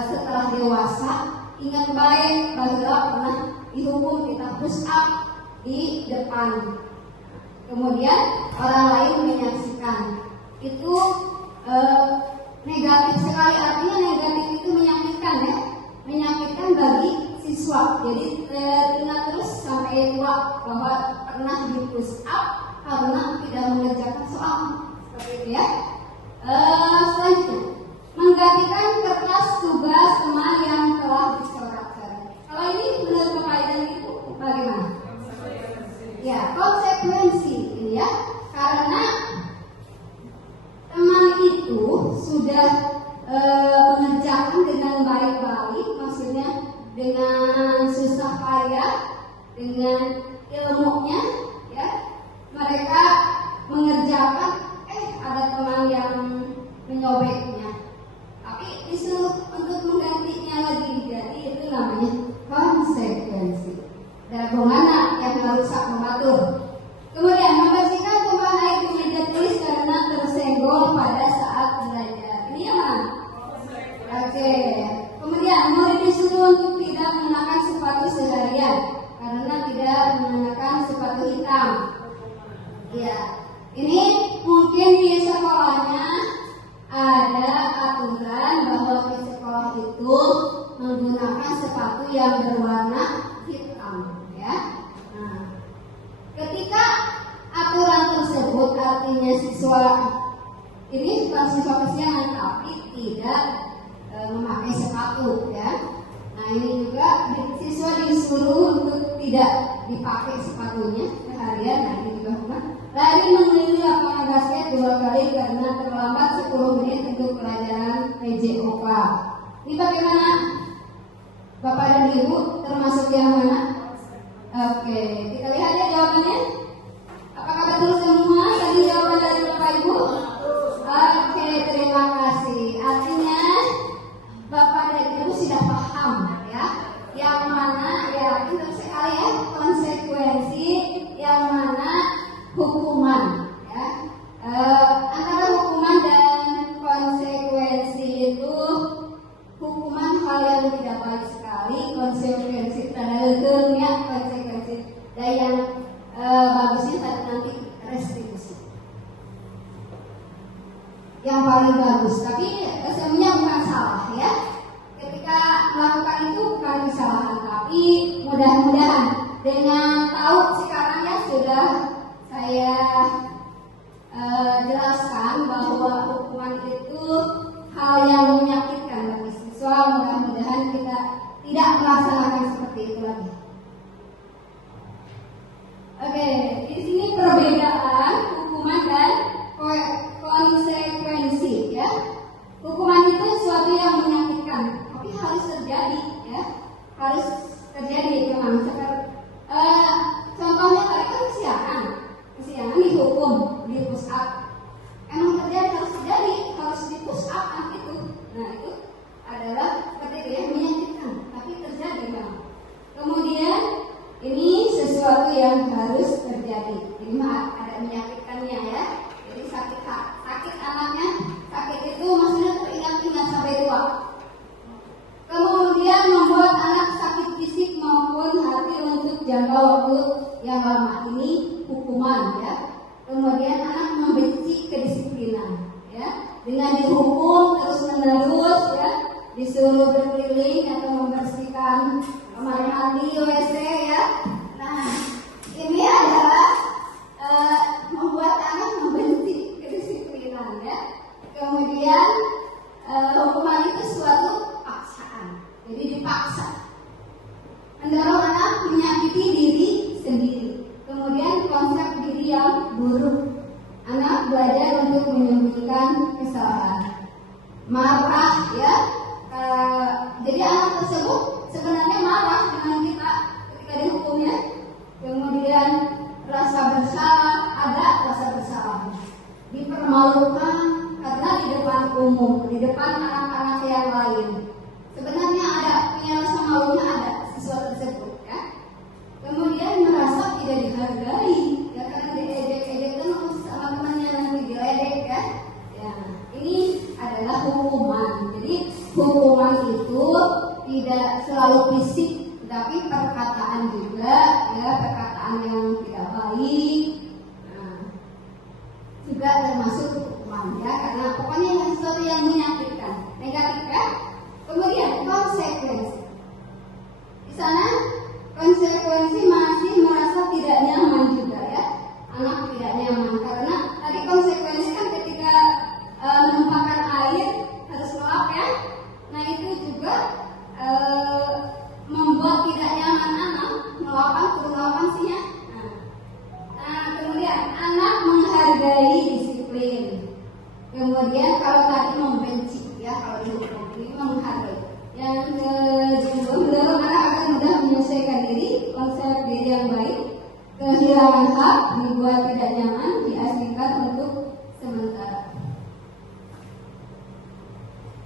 Setelah dewasa, ingat baik bahwa pernah dihukum kita push up di depan. Kemudian orang lain menyaksikan. Itu negatif sekali, artinya negatif itu menyakitkan ya, menyakitkan bagi siswa. Jadi ingat terus sampai tua bahwa pernah di push up karena tidak mengerjakan soal seperti itu ya. Selanjutnya, menggantikan kertas tugas teman yang telah dicoret-coret. Kalau ini menurut kaidah itu bagaimana? Ya, konsekuensi ini ya, karena teman itu sudah mengerjakan dengan baik-baik, maksudnya dengan susah payah, dengan ilmunya, ya, mereka mengerjakan, ada teman yang menyobeknya, tapi disuruh untuk menggantinya lagi, jadi itu namanya konsekuensi. Bagaimana yang merusak mematur. Kemudian membersihkan tumpahan air di meja tulis karena tersenggol pada saat belajar. Ini yang mana? Oke. Kemudian murid disuruh untuk tidak mengenakan sepatu seharian karena tidak mengenakan sepatu hitam. Ya. Ini mungkin di sekolahnya ada aturan bahwa di sekolah itu menggunakan sepatu yang berwarna hitam. Ya. Nah, ketika aturan tersebut artinya siswa ini bukan siswa kesiangan tapi tidak memakai sepatu ya. Nah, ini juga siswa disuruh untuk tidak dipakai sepatunya seharian. Nah, ini juga bukan. Lari mengelilingi lapangan basket 2 kali karena terlambat 10 menit untuk pelajaran PJOK. Ini bagaimana? Bapak dan Ibu termasuk yang mana? Oke, kita lihat ya jawabannya. Apakah betul semua tadi jawaban dari Bapak Ibu? Oke, terima kasih. Artinya Bapak dan Ibu sudah paham ya. Yang mana ya itu sekali ya konsekuensi, yang mana hukuman ya. Antara hukuman dan konsekuensi itu, hukuman hal yang tidak baik sekali, konsekuensi terhadap ya, konsekuensi dan yang bagusnya nanti restitusi yang paling bagus. Tapi semuanya bukan salah ya, ketika melakukan itu bukan kesalahan, tapi mudah-mudahan dengan tahu sekarang ya sudah saya jelaskan bahwa hukuman itu hal yang menyakitkan bagi siswa. Mudah-mudahan kita tidak melaksanakan seperti itu lagi. Oke, di sini perbedaan hukuman dan konsekuensi ya. Hukuman itu sesuatu yang menyakitkan, tapi harus terjadi ya, harus terjadi memang. Contohnya tadi kan kesiangan dihukum, di push up. Emang terjadi, harus terjadi, harus di push up kan itu. Nah itu adalah seperti itu ya, menyakitkan, tapi terjadi memang. Kemudian ini sesuatu yang harus terjadi. Jadi ada menyakitkannya ya. Jadi sakit yang lama ini hukuman ya. Kemudian anak membenci kedisiplinan ya, dengan dihukum terus menerus ya, disuruh berkeliling atau membersihkan kamar mandi, WC ya. Nah, ini adalah membuat anak membenci kedisiplinan ya. Kemudian hukuman itu suatu paksaan, jadi dipaksa, mendorong anak menyakiti diri sendiri. Kemudian konsep diri yang buruk, anak belajar untuk menyembunyikan kesalahan, marah ya. Jadi anak tersebut sebenarnya marah dengan kita ketika dihukumnya. Kemudian rasa bersalah, ada rasa bersalah, dipermalukan karena di depan umum, di depan anak-anak yang lain. Sebenarnya ada punya rasa malunya, ada siswa tersebut ya. Kemudian merasa tidak dihargai ya, karena diejek-ejek terus sama temannya, nanti diledek ya. Ya, ini adalah hukuman. Jadi hukuman itu tidak selalu fisik, tapi perkataan juga ya, perkataan yang tidak baik. Nah, juga termasuk hukuman ya, karena pokoknya sesuatu yang menyakitkan, negatif ya. Kemudian konsekuensi. Di sana konsekuensi masih merasa tidak nyaman juga ya, anak tidak nyaman karena tadi konsekuensi kan ketika menumpahkan air harus melap ya. Nah itu juga membuat tidak nyaman anak, melawan turun lawan sih ya. Nah kemudian anak menghargai disiplin. Kemudian kalau tadi membenci ya, kalau dihukum ini menghargai. Yang kedua, anak akan mudah menyelesaikan diri, konsep diri yang baik, kehilangan hak, dibuat tidak nyaman, diasingkan untuk sementara.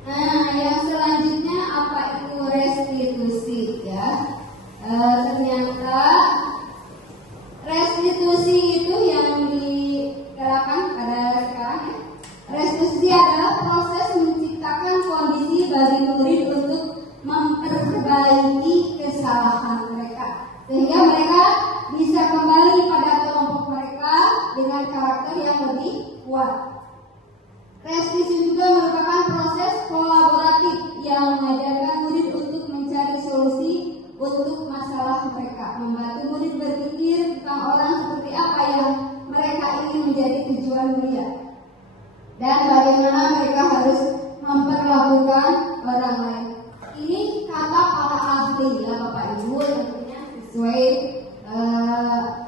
Nah, yang selanjutnya apa itu restitusi ya? Ternyata restitusi itu yang digerakkan pada sekarang ya. Restitusi adalah proses menciptakan kondisi bagi murid untuk memperbaiki kesalahan mereka, sehingga mereka bisa kembali pada kelompok mereka dengan karakter yang lebih kuat. Restitusi juga merupakan proses kolaboratif yang mengajarkan murid untuk mencari solusi untuk masalah mereka, membantu murid berpikir tentang orang seperti apa yang mereka ingin menjadi tujuan mulia, dan bagaimana mereka harus memperlakukan orang lain. Ini kata para ahli ya Bapak Ibu, tentunya sesuai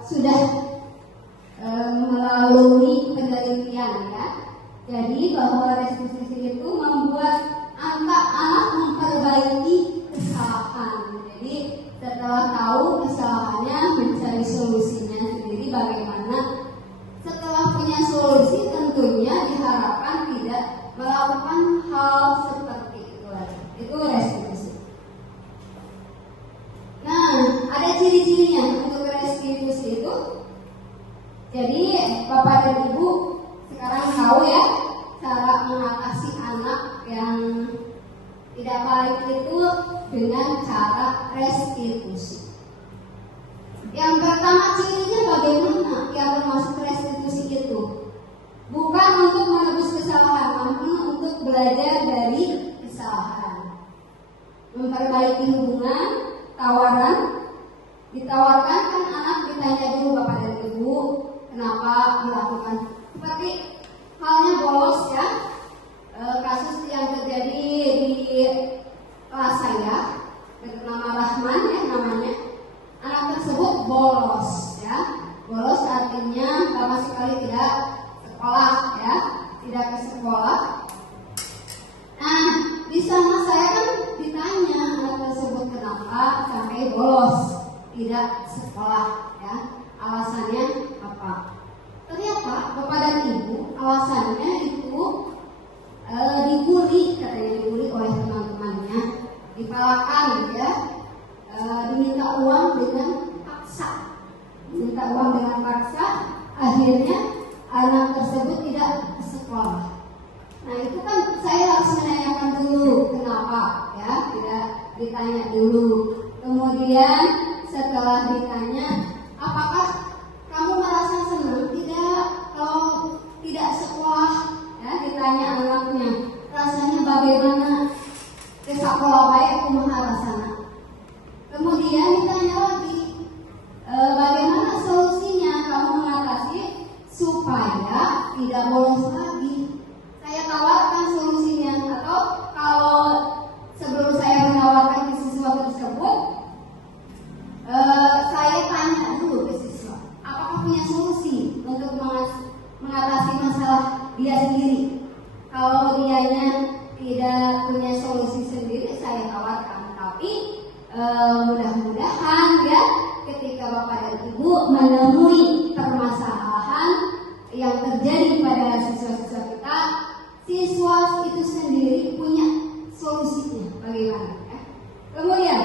sudah melalui penelitian ya. Jadi bahwa restitusi itu membuat anak memperbaiki kesalahan. Jadi setelah tahu kesalahannya, mencari solusinya sendiri bagaimana. Setelah punya solusi tentunya diharapkan tidak melakukan hal seperti itu lagi. Itu restitusi. Nah, ada ciri-cirinya untuk restitusi itu. Jadi Bapak dan Ibu sekarang tahu ya cara mengatasi anak yang tidak baik itu dengan cara restitusi. Yang pertama cirinya bagaimana yang termasuk restitusi itu? Bukan untuk menebus kesalahan, namun untuk belajar dari kesalahan. Memperbaiki hubungan, tawaran, ditawarkan kan anak ditanya dulu Bapak dan Ibu kenapa melakukan. Seperti halnya bolos ya, kasus yang terjadi di kelas saya, bernama Rahman ya namanya. Anak tersebut bolos ya, bolos artinya sama sekali tidak sekolah ya, tidak ke sekolah. Nah di sana saya kan ditanya anak tersebut kenapa sampai bolos tidak sekolah ya, alasannya apa? Ternyata Bapak dan Ibu alasannya itu dibully, katanya dibully oleh teman-temannya, dipalakan ya, diminta uang dengan paksa, akhirnya anak tersebut tidak ke sekolah. Nah itu kan saya harus menanyakan dulu kenapa ya, tidak ditanya dulu. Kemudian setelah ditanya apa dia sendiri. Kalau dianya tidak punya solusi sendiri, saya tawarkan. Tapi mudah-mudahan ya, ketika Bapak dan Ibu menemui permasalahan yang terjadi pada siswa-siswa kita, siswa itu sendiri punya solusinya bagaimana ya. Kemudian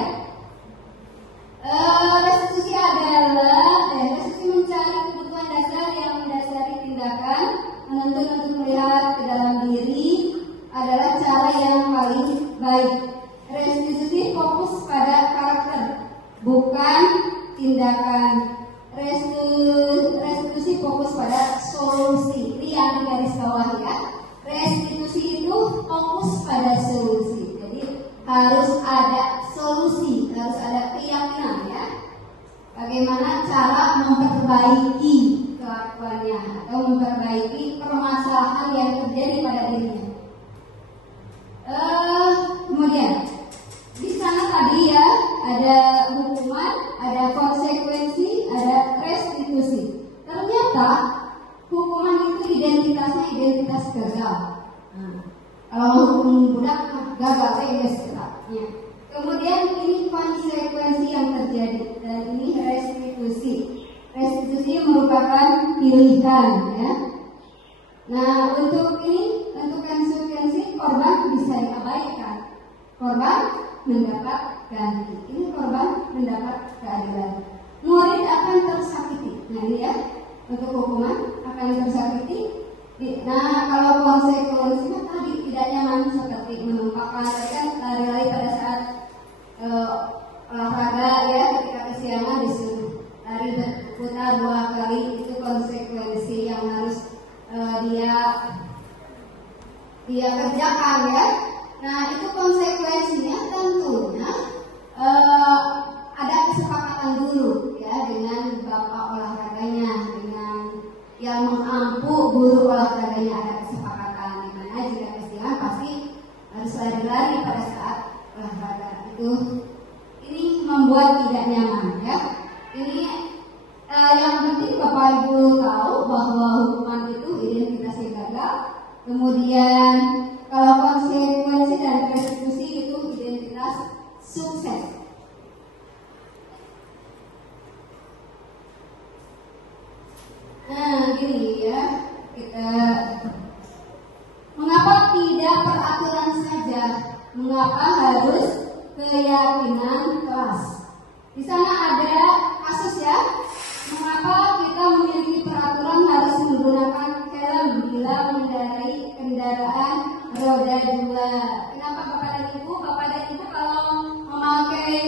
restitusi adalah restitusi mencari kebutuhan dasar yang mendasari tindakan, menuntut untuk melihat ke dalam diri adalah cara yang paling baik. Restitusi fokus pada karakter, bukan tindakan. Restitusi fokus pada solusi. Ini yang di garis bawah ya. Restitusi itu fokus pada solusi. Jadi harus ada solusi, harus ada keyakinan ya. Bagaimana cara memperbaiki kelakuannya atau memperbaiki permasalahan yang terjadi pada dirinya. Kemudian di sana tadi ya ada hukuman, ada konsekuensi, ada restitusi. Ternyata hukuman itu identitasnya identitas gagal. Kalau hukum budak gagal ya. Kemudian ini konsekuensi yang terjadi dan ini restitusi. Restitusi merupakan pilihan ya. Nah untuk ini, untuk konsekuensi korban bisa diabaikan. Korban mendapat ganti. Ini korban mendapat keadilan. Murid akan tersakiti. Nah ini ya, untuk hukuman akan tersakiti. Nah kalau konsekuensinya tadi tidak nyaman seperti menumpahkan kan lari-lari pada saat olahraga ya, ketika kesiangan disuruh lari berputar 2 kali, itu konsekuensi yang harus dia kerjakan ya. Nah itu konsekuensinya tentunya ada kesepakatan dulu ya dengan bapak olahraganya, dengan yang mengampu guru olahraganya, ada kesepakatan di mana jika kesiangan pasti harus lari-lari pada saat olahraga itu. Ini membuat tidak nyaman ya. Ini yang penting Bapak Ibu tahu bahwa hukuman itu identitasnya gagal. Kemudian kalau konsekuensi dan restitusi itu identitas sukses. Nah, gini ya, kita mengapa tidak peraturan saja? Mengapa harus keyakinan kelas? Di sana ada kasus ya. Mengapa kita memiliki peraturan harus menggunakan helm bila mengendarai kendaraan roda 2? Kenapa Bapak dan Ibu? Bapak dan Ibu kalau memakai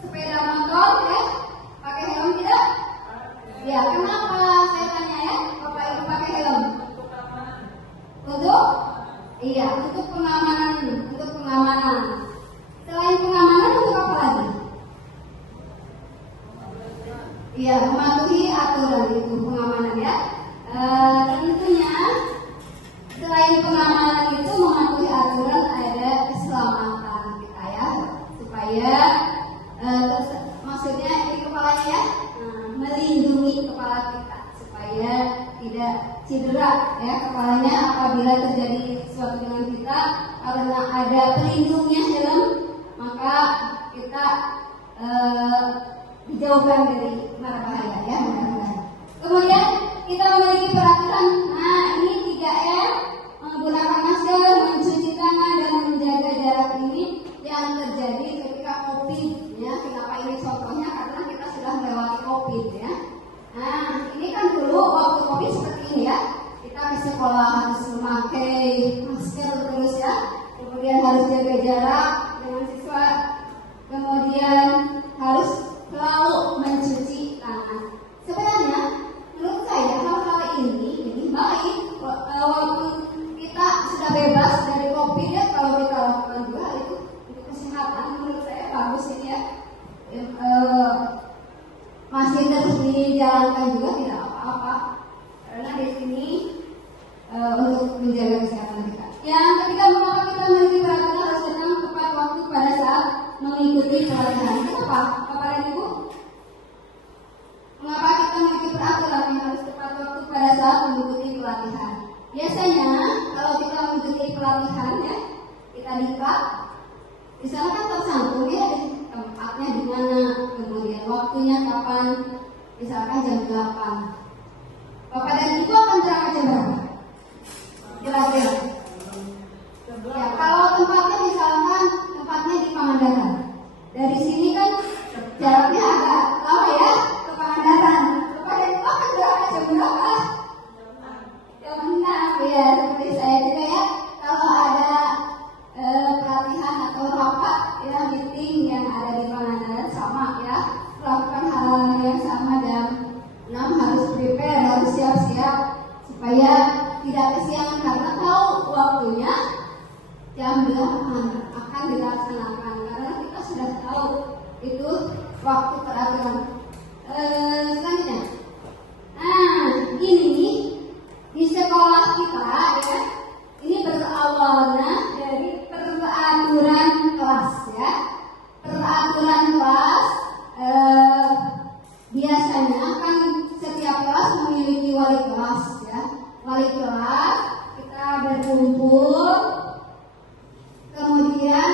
sepeda motor ya, pakai helm tidak? Ya, kenapa saya tanya ya? Bapak Ibu pakai helm? Untuk? Iya, untuk pengamanan, untuk pengamanan. Selain pengamanan untuk apa lagi? Iya, mematuhi aturan itu pengamanan ya. Tentunya selain pengamanan itu mematuhi aturan ada keselamatan kita ya, supaya maksudnya di kepalanya ya, melindungi kepala kita supaya tidak cedera ya kepalanya apabila terjadi sesuatu dengan kita. Karena ada pelindungnya helm, maka kita dijauhkan dari mara bahaya ya, mudah-mudahan. Kemudian kita memiliki peraturan. Nah ini 3M, menggunakan masker, mencuci tangan dan menjaga jarak ini yang terjadi ketika COVID ya. Kenapa ini contohnya? Karena kita sudah melewati COVID ya. Nah ini kan dulu waktu COVID seperti ini ya, kita di sekolah harus memakai masker terus ya, kemudian harus jaga jarak dengan siswa, kemudian harus selalu mencuci tangan. Sebenarnya menurut saya hal-hal ini baik walaupun kita sudah bebas dari COVID ya. Kalau kita lakukan juga itu untuk kesehatan, menurut saya bagus ini ya. Masih terus dijalankan juga tidak apa-apa, karena di sini untuk menjaga kesehatan kita. Yang ketiga, mengapa kita memiliki peraturan harus datang tepat waktu pada saat mengikuti pelatihan? Kenapa, Bapak dan Ibu? Mengapa kita memiliki peraturan yang harus tepat waktu pada saat mengikuti pelatihan? Biasanya kalau kita mengikuti pelatihan ya, kita diklat, di sana kan tercantum ya tempatnya di mana, kemudian waktunya kapan, misalkan jam 8. Bapak dan Ibu akan berangkat jam berapa? Kira-kira. Ya, kalau tempatnya misalkan tempatnya di Pangandaran. Dari sini kan jaraknya agak lama ya ke Pangandaran. Bapak dan Ibu akan berangkat jam berapa? Jam 6 ya, seperti saya juga ya. Kalau ada pelatihan atau rapat ya, meeting yang ada di Pangandaran sama ya, melakukan hal yang sama jam 6 harus prepare, harus siap-siap supaya tidak kesiangan karena tahu waktunya jam 8 akan dilaksanakan karena kita sudah tahu itu waktu peraturan. Selanjutnya, nah ini di sekolah kita ya, ini berawalnya dari peraturan kelas ya. Peraturan kelas biasanya kan setiap kelas memiliki wali kelas ya. Wali kelas kita berkumpul, kemudian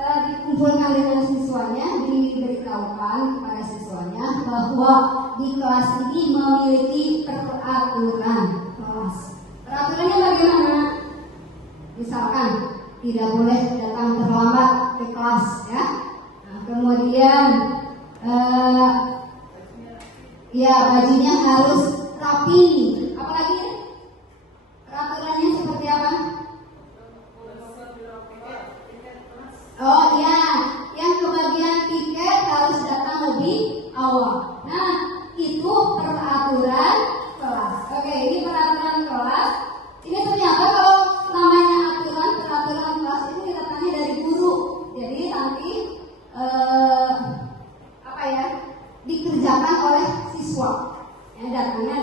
dikumpulkan dengan siswanya, diberitahukan kepada siswanya bahwa di kelas ini memiliki peraturan kelas. Peraturannya bagaimana? Misalkan tidak boleh datang terlambat ke kelas ya. Nah, kemudian ya bajunya harus rapi. Apalagi peraturannya seperti apa? Oh iya, yang kebagian tiket harus datang lebih awal. Nah, itu peraturan kelas. Oke, ini peraturan kelas. Ini ternyata kalau namanya peraturan kelas itu datangnya dari guru. Jadi nanti dikerjakan oleh siswa. Ya, datangnya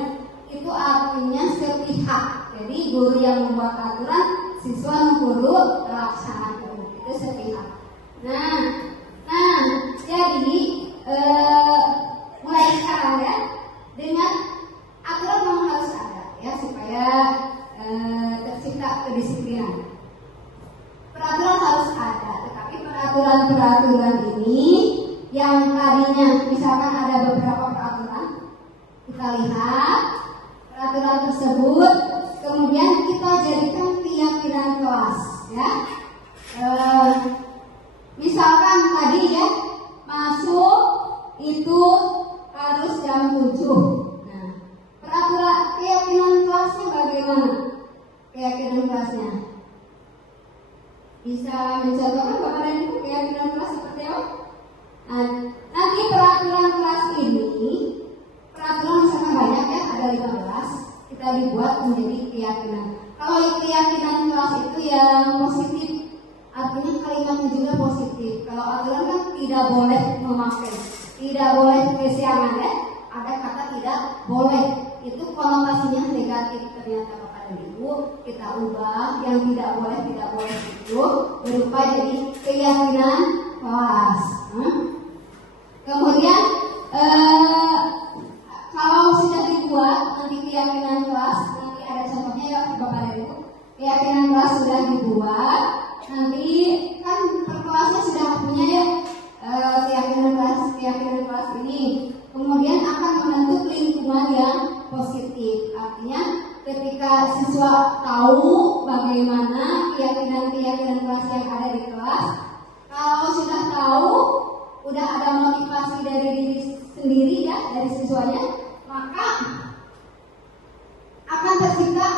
itu artinya sepihak. Jadi guru yang membuat aturan, siswa guru melaksanakan. Itu sepihak. Nah, jadi mulai sekarang ya, dengan aturan memang harus ada ya supaya tercipta kedisiplinan. Peraturan harus ada, tetapi peraturan ini yang tadinya misalkan ada beberapa peraturan, kita lihat peraturan tersebut, kemudian kita jadikan keyakinan kelas ya. Misalkan tadi ya, masuk itu harus jam 7. Nah, peraturan keyakinan kelasnya bagaimana? Keyakinan kelasnya bisa mencontohkan Bapak dan Ibu keyakinan kelas seperti apa? Nah, nanti peraturan kelas ini, peraturan misalkan banyak ya, ada 15, kita dibuat menjadi keyakinan. Kalau keyakinan kelas itu yang positif, artinya kalimatnya juga positif. Kalau aturan kan tidak boleh memakai, tidak boleh kesiangan ya. Ada kata tidak boleh, itu konotasinya negatif. Ternyata Bapak dan Ibu kita ubah yang tidak boleh itu berupa jadi keyakinan kelas. Kemudian kalau sudah dibuat nanti keyakinan kelas, nanti ada contohnya ya Bapak dan Ibu. Keyakinan kelas sudah dibuat, nanti kan per kelasnya sudah punya ya keyakinan kelas ini. Kemudian akan membentuk lingkungan yang positif. Artinya ketika siswa tahu bagaimana keyakinan kelas yang ada di kelas, kalau sudah tahu, udah ada motivasi dari diri sendiri ya, dari siswanya, maka akan tercipta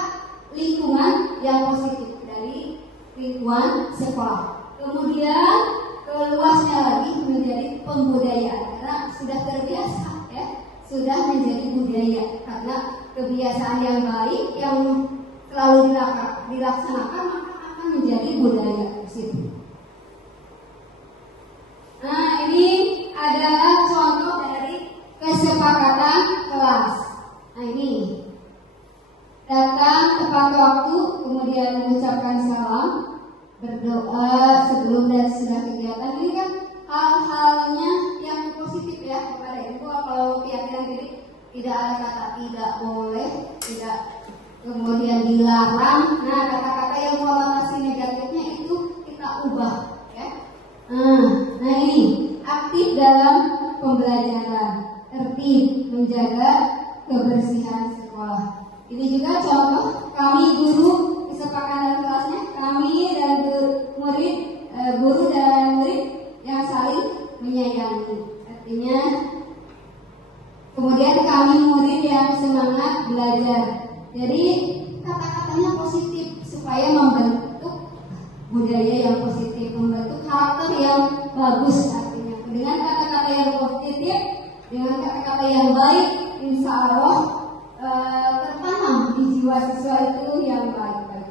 lingkungan yang positif dari lingkungan sekolah. Kemudian keluasnya lagi menjadi pembudayaan karena sudah terbiasa ya, sudah menjadi budaya karena kebiasaan yang baik yang selalu dilaksanakan maka akan menjadi budaya positif. Nah, ini adalah contoh dari kesepakatan kelas. Nah, ini datang tepat waktu, kemudian mengucapkan salam, berdoa sebelum dan sesudah kegiatan. Ini kan hal-halnya yang positif ya kepada Ibu. Kalau keyakinan diri tidak ada kata tidak boleh, tidak kemudian dilarang. Nah, kata-kata yang konotasi negatifnya itu kita ubah, ya. Nah ini aktif dalam pembelajaran, tertib, menjaga kebersihan sekolah. Ini juga contoh kami guru, kesepakatan kelasnya kami dan murid, guru dan murid yang saling menyayangi. Artinya kemudian kami murid yang semangat belajar. Jadi kata-katanya positif supaya membentuk budaya yang positif, membentuk karakter yang bagus. Artinya dengan kata-kata yang positif, dengan kata-kata yang baik, insya Allah tertanam di jiwa siswa itu yang baik-baik.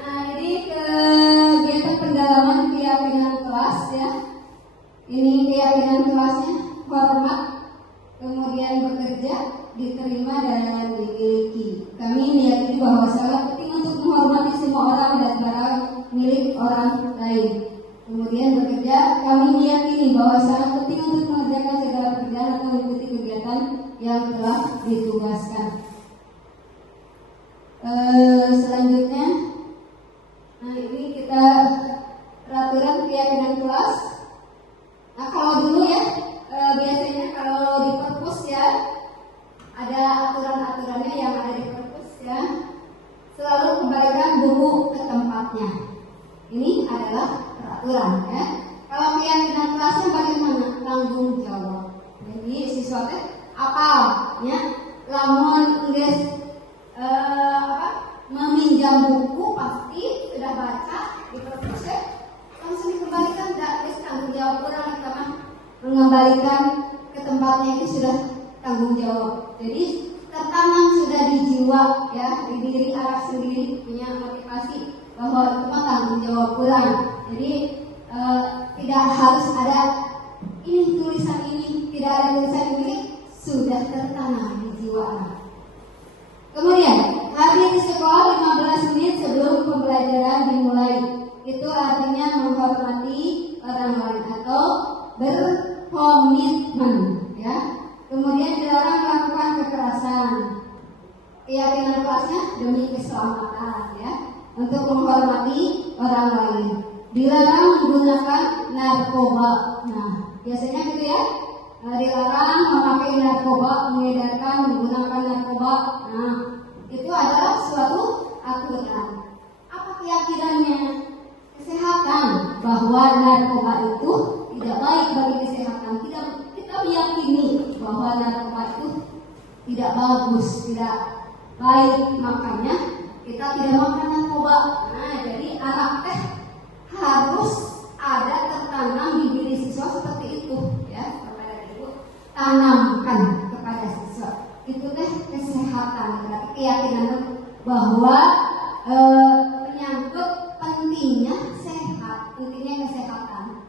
Nah, jadi kegiatan pendalaman keyakinan kelas, ya. Ini keyakinan kelasnya hormat, kemudian bekerja, diterima dan dimiliki. Kami meyakini bahwa sangat penting untuk menghormati semua orang dan barang milik orang lain. Kemudian bekerja, kami meyakini bahwa sangat penting untuk mengerjakan segala pekerjaan atau mengikuti kegiatan yang telah ditugaskan. Selanjutnya, nah ini kita peraturan keyakinan kelas. Nah kalau dulu ya, biasanya kalau di perpus ya ada aturan-aturannya yang ada di perpus ya. Selalu kembalikan buku ke tempatnya. Ini adalah peraturan ya. Kalau keyakinan kelasnya bagaimana? Tanggung jawab. Jadi siswa teh apal ya. Lamun geus meminjam buku pasti sudah baca di perpus ya. Langsung dikembalikan, tidak tanggung jawab orang kita mah mengembalikan ke tempatnya itu sudah tanggung jawab. Jadi tertanam sudah di jiwa ya, di diri anak sendiri punya motivasi bahwa itu mah tanggung jawab orang. Jadi tidak harus ada ini tulisan ini, tidak ada tulisan ini, sudah tertanam di jiwa anak. Kemudian hadir di sekolah 15 menit sebelum pembelajaran dimulai. Itu artinya menghormati orang lain atau berkomitmen ya. Kemudian dilarang melakukan kekerasan. Keyakinan kelasnya demi keselamatan ya, untuk menghormati orang lain. Dilarang menggunakan narkoba. Nah, biasanya gitu ya. Dilarang memakai narkoba, mengedarkan menggunakan narkoba. Nah, itu adalah suatu aturan. Apa keyakinannya? Kesehatan, bahwa narkoba itu tidak baik bagi kesehatan. Kita meyakini bahwa narkoba itu tidak bagus, tidak baik, makanya kita tidak makan narkoba. Nah, jadi anak teh harus ada tertanam di diri siswa seperti itu ya, kepada ibu tanamkan kepada siswa itu teh kesehatan, berarti keyakinan bahwa menyangkut pentingnya sehat, pentingnya kesehatan.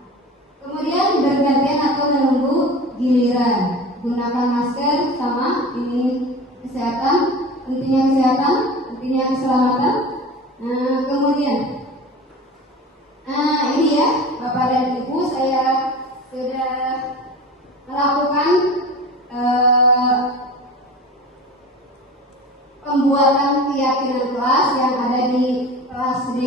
Kemudian bergantian atau menunggu giliran, gunakan masker sama ini kesehatan, pentingnya kesehatan, pentingnya keselamatan. Nah, kemudian ini ya Bapak dan Ibu, saya sudah melakukan pembuatan keyakinan kelas yang ada di kelas D.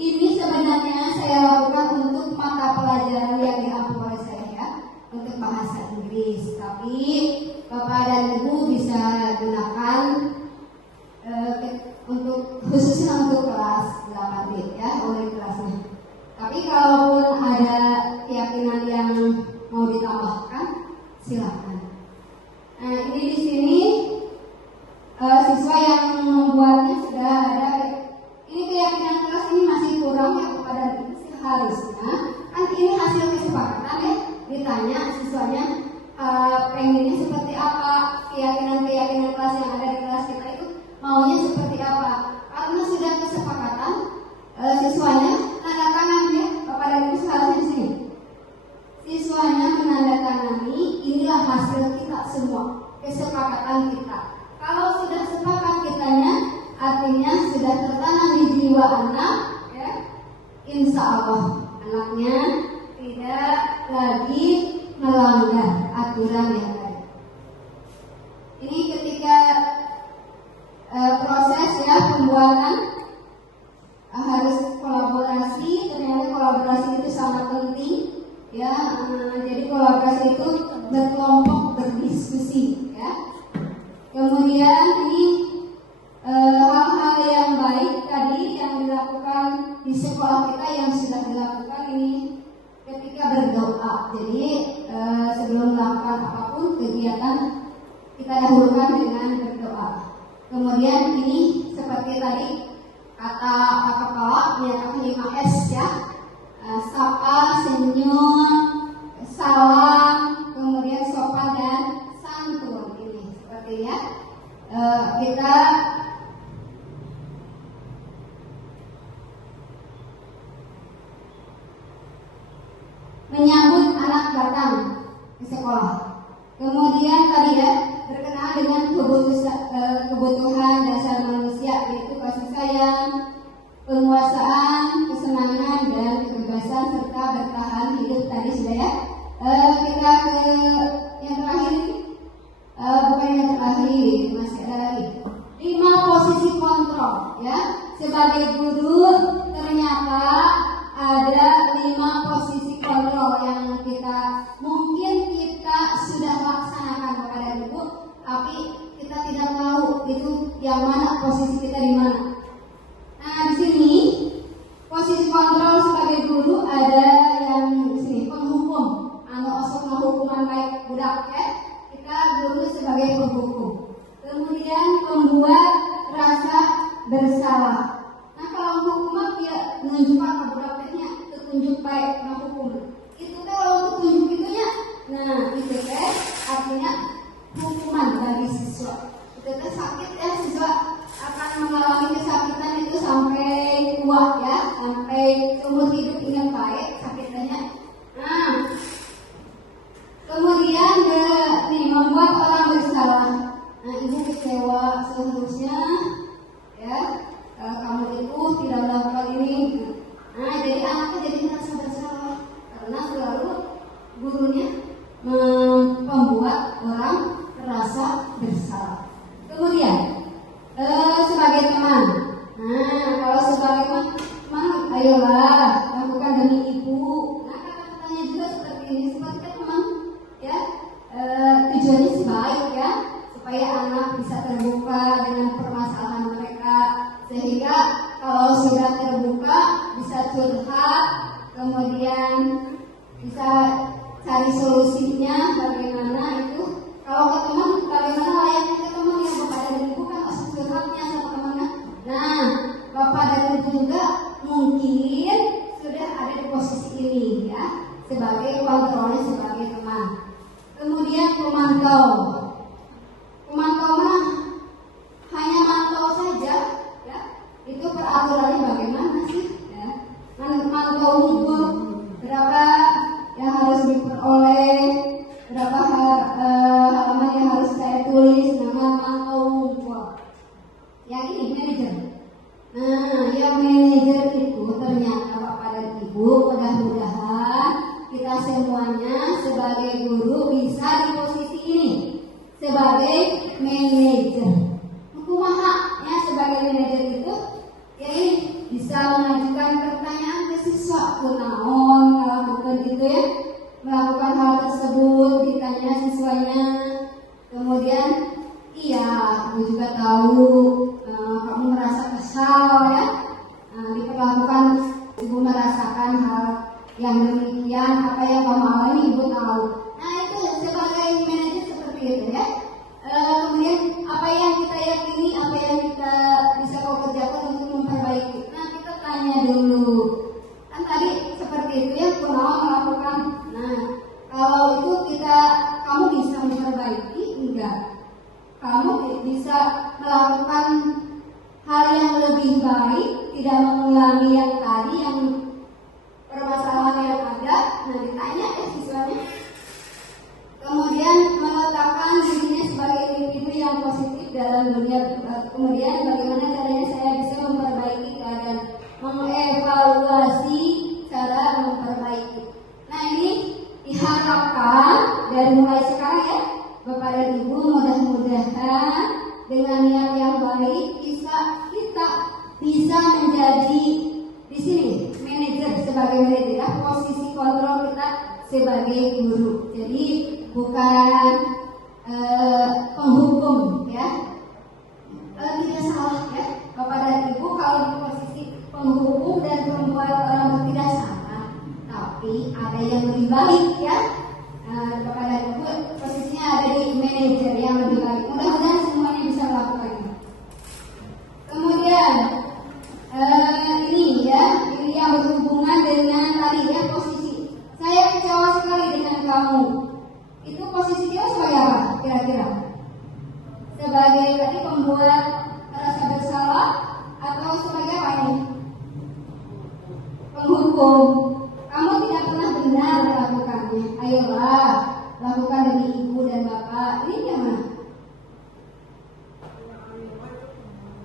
Ini sebenarnya saya lakukan untuk mata pelajaran yang diampu oleh saya ya, untuk bahasa Inggris. Tapi Bapak dan Ibu bisa gunakan untuk khususnya untuk kelas 8D ya, oleh kelasnya. Tapi kalaupun ada keyakinan yang mau ditambahkan, silakan. Nah, ini di sini siswa yang membuatnya sudah ada. Ini keyakinan kelas ini masih kurang ya kepada itu seharusnya. Kan ini hasil kesepakatan ya. Ditanya siswanya pengennya seperti apa, keyakinan kelas yang ada di kelas kita itu maunya seperti apa. Karena sudah kesepakatan, siswanya tanda tangan ya. Bapak dan Ibu seharusnya di sini. Siswanya menandatangani, inilah hasil kita semua, kesepakatan kita. Kalau sudah sepakat kitanya, artinya sudah tertanam di jiwa anak, ya, insya Allah anaknya tidak lagi melanggar. aturan yang ada. Ini ketika proses ya pembuatan harus kolaborasi. Ternyata kolaborasi itu sangat penting ya. Jadi kolaborasi itu berkelompok, berdiskusi ya. Kemudian ini hal-hal yang baik tadi yang dilakukan di sekolah kita yang sudah dilakukan ini ketika berdoa. Jadi sebelum melakukan apapun kegiatan kita dahulukan dengan berdoa. Kemudian ini seperti tadi kata Pak Kepala menyatakan 5S ya. Sapa, senyum, salam, kemudian sopan dan santun. Ini sepertinya kita menyambut anak datang ke sekolah. Kemudian tadi ya berkenaan dengan kebutuhan dasar manusia, yaitu kasih sayang, penguasaan, kesenangan dan kebebasan serta bertahan hidup tadi sudah ya. Kita ke yang terakhir ini, bukan yang terakhir, masih ada lagi 5 posisi kontrol ya. Sebagai guru ternyata ada 5 posisi kontrol yang mungkin kita sudah laksanakan kepada ibu, tapi kita tidak tahu itu yang mana posisi kita di mana. Nah di sini posisi kontrol sebagai guru ada yang di sini penghukum, osok hukuman baik budak ya. Kita guru sebagai penghukum. Kemudian pembuat rasa bersalah. Nah kalau hukuman dia menunjukkan ke budaknya tunjuk baik hukum. Itu kalau untuk tunjuk itunya, nah itu artinya hukuman bagi siswa. Itu sakit ya, siswa akan mengalami kesakitan itu sampai tua ya, sampai seumur hidup ingat baik sakitnya. Nah kemudian membuat orang bersalah. Nah ibu kecewa seharusnya ya, kamu itu tidak melakukan ini. Nah jadi anaknya jadi merasa bersalah karena selalu gurunya membuat orang merasa bersalah. Kemudian sebagai teman, nah kalau sebagai teman, ayolah lakukan demi ibu. Nah kata-katanya juga seperti ini, sebagai teman ya, tujuannya baik ya, supaya anak bisa terbuka dengan permasalahan mereka, sehingga kalau sudah terbuka bisa curhat, kemudian bisa cari solusinya bagaimana itu. Kalau ke teman, bagaimana layaknya ke teman yang bapak dan ibu kan harus curhatnya sama temannya. Nah, bapak dan ibu juga mungkin sudah ada di posisi ini ya, sebagai kontrolnya sebagai teman. Kemudian pemantau mah hanya mantau saja ya. Itu peraturannya bagaimana sih ya? Mantau umur berapa yang harus diperoleh, berapa halaman yang harus saya tulis, mantau umur. Yang ini manajer. Nah, yang manajer itu ternyata bapak dan ibu, mudah-mudahan kita semuanya sebagai guru bisa di posisi ini sebagai manajer. Kumaha ya sebagai manajer itu ya ini bisa mengajukan pertanyaan ke siswa, kunaon kalau bukan itu ya, melakukan hal tersebut ditanya siswanya. Kemudian iya, aku juga tahu kamu merasa kesal ya, diperlakukan, ibu merasakan hal yang demikian, apa yang kamu alami ibu tahu. Nah itu sebagai manajer seperti itu ya. Kemudian apa yang kita yakini, apa yang kita bisa kau kerjakan untuk memperbaiki. Nah kita tanya dulu, kan tadi seperti itu ya, kunaon melakukan. Nah kalau itu kamu bisa memperbaiki, enggak. Kamu bisa melakukan hal yang lebih baik, tidak mengulangi yang tadi, yang permasalahan yang ada. Nah ditanya ya siswanya. Kemudian meletakkan dirinya sebagai individu yang positif dalam dunia. Kemudian bagaimana caranya saya bisa memperbaiki keadaan, mengevaluasi cara memperbaiki. Nah ini diharapkan dari mulai sekarang ya, Bapak dan Ibu, mudah-mudahan dengan niat yang baik kita bisa menjadi di sini manajer, sebagai manajer ya, posisi kontrol kita sebagai guru. Jadi bukan penghukum ya. Tidak salah ya, Bapak dan Ibu kalau di posisi penghukum dan membuat orang tidak salah, tapi ada yang lebih baik ya. Bapak dan Ibu posisinya ada di manajer yang lebih baik. Mudah-mudahan semuanya bisa melakukannya. Kemudian ini yang berhubungan dengan tadi ya, posisi. Saya kecewa sekali dengan kamu. Itu posisi dia sebagai apa kira-kira? Sebagai tadi pembuat merasa bersalah atau sebagai apa ini? Penghukum. Kamu tidak pernah benar melakukannya. Ayolah, lakukan demi ibu dan bapak. Ini gimana?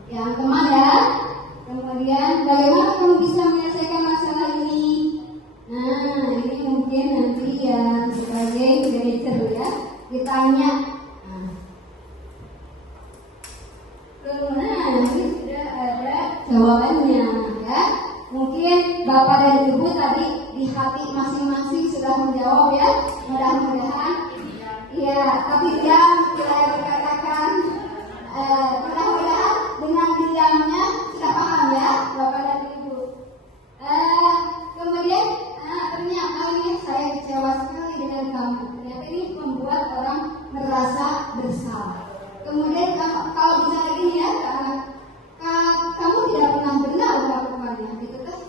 Yang teman ya. Kemudian bagaimana kamu bisa menyelesaikan masalah ini? Nah, ini mungkin nanti yang sebagai manajer ya ditanya. Nanti sudah ada jawabannya ya. Mungkin Bapak dan Ibu tadi di hati masing-masing sudah menjawab ya. Mudah-mudahan ya, tapi diam saya berkatakan mudah-mudahan dengan diamnya sudah paham ya Bapak dan Ibu. Kemudian ternyata ini saya kecewa sekali dengan kamu. Ternyata ini membuat orang merasa bersalah. Kemudian kalau bicara gini ya, kamu tidak pernah benar melakukannya, itu kan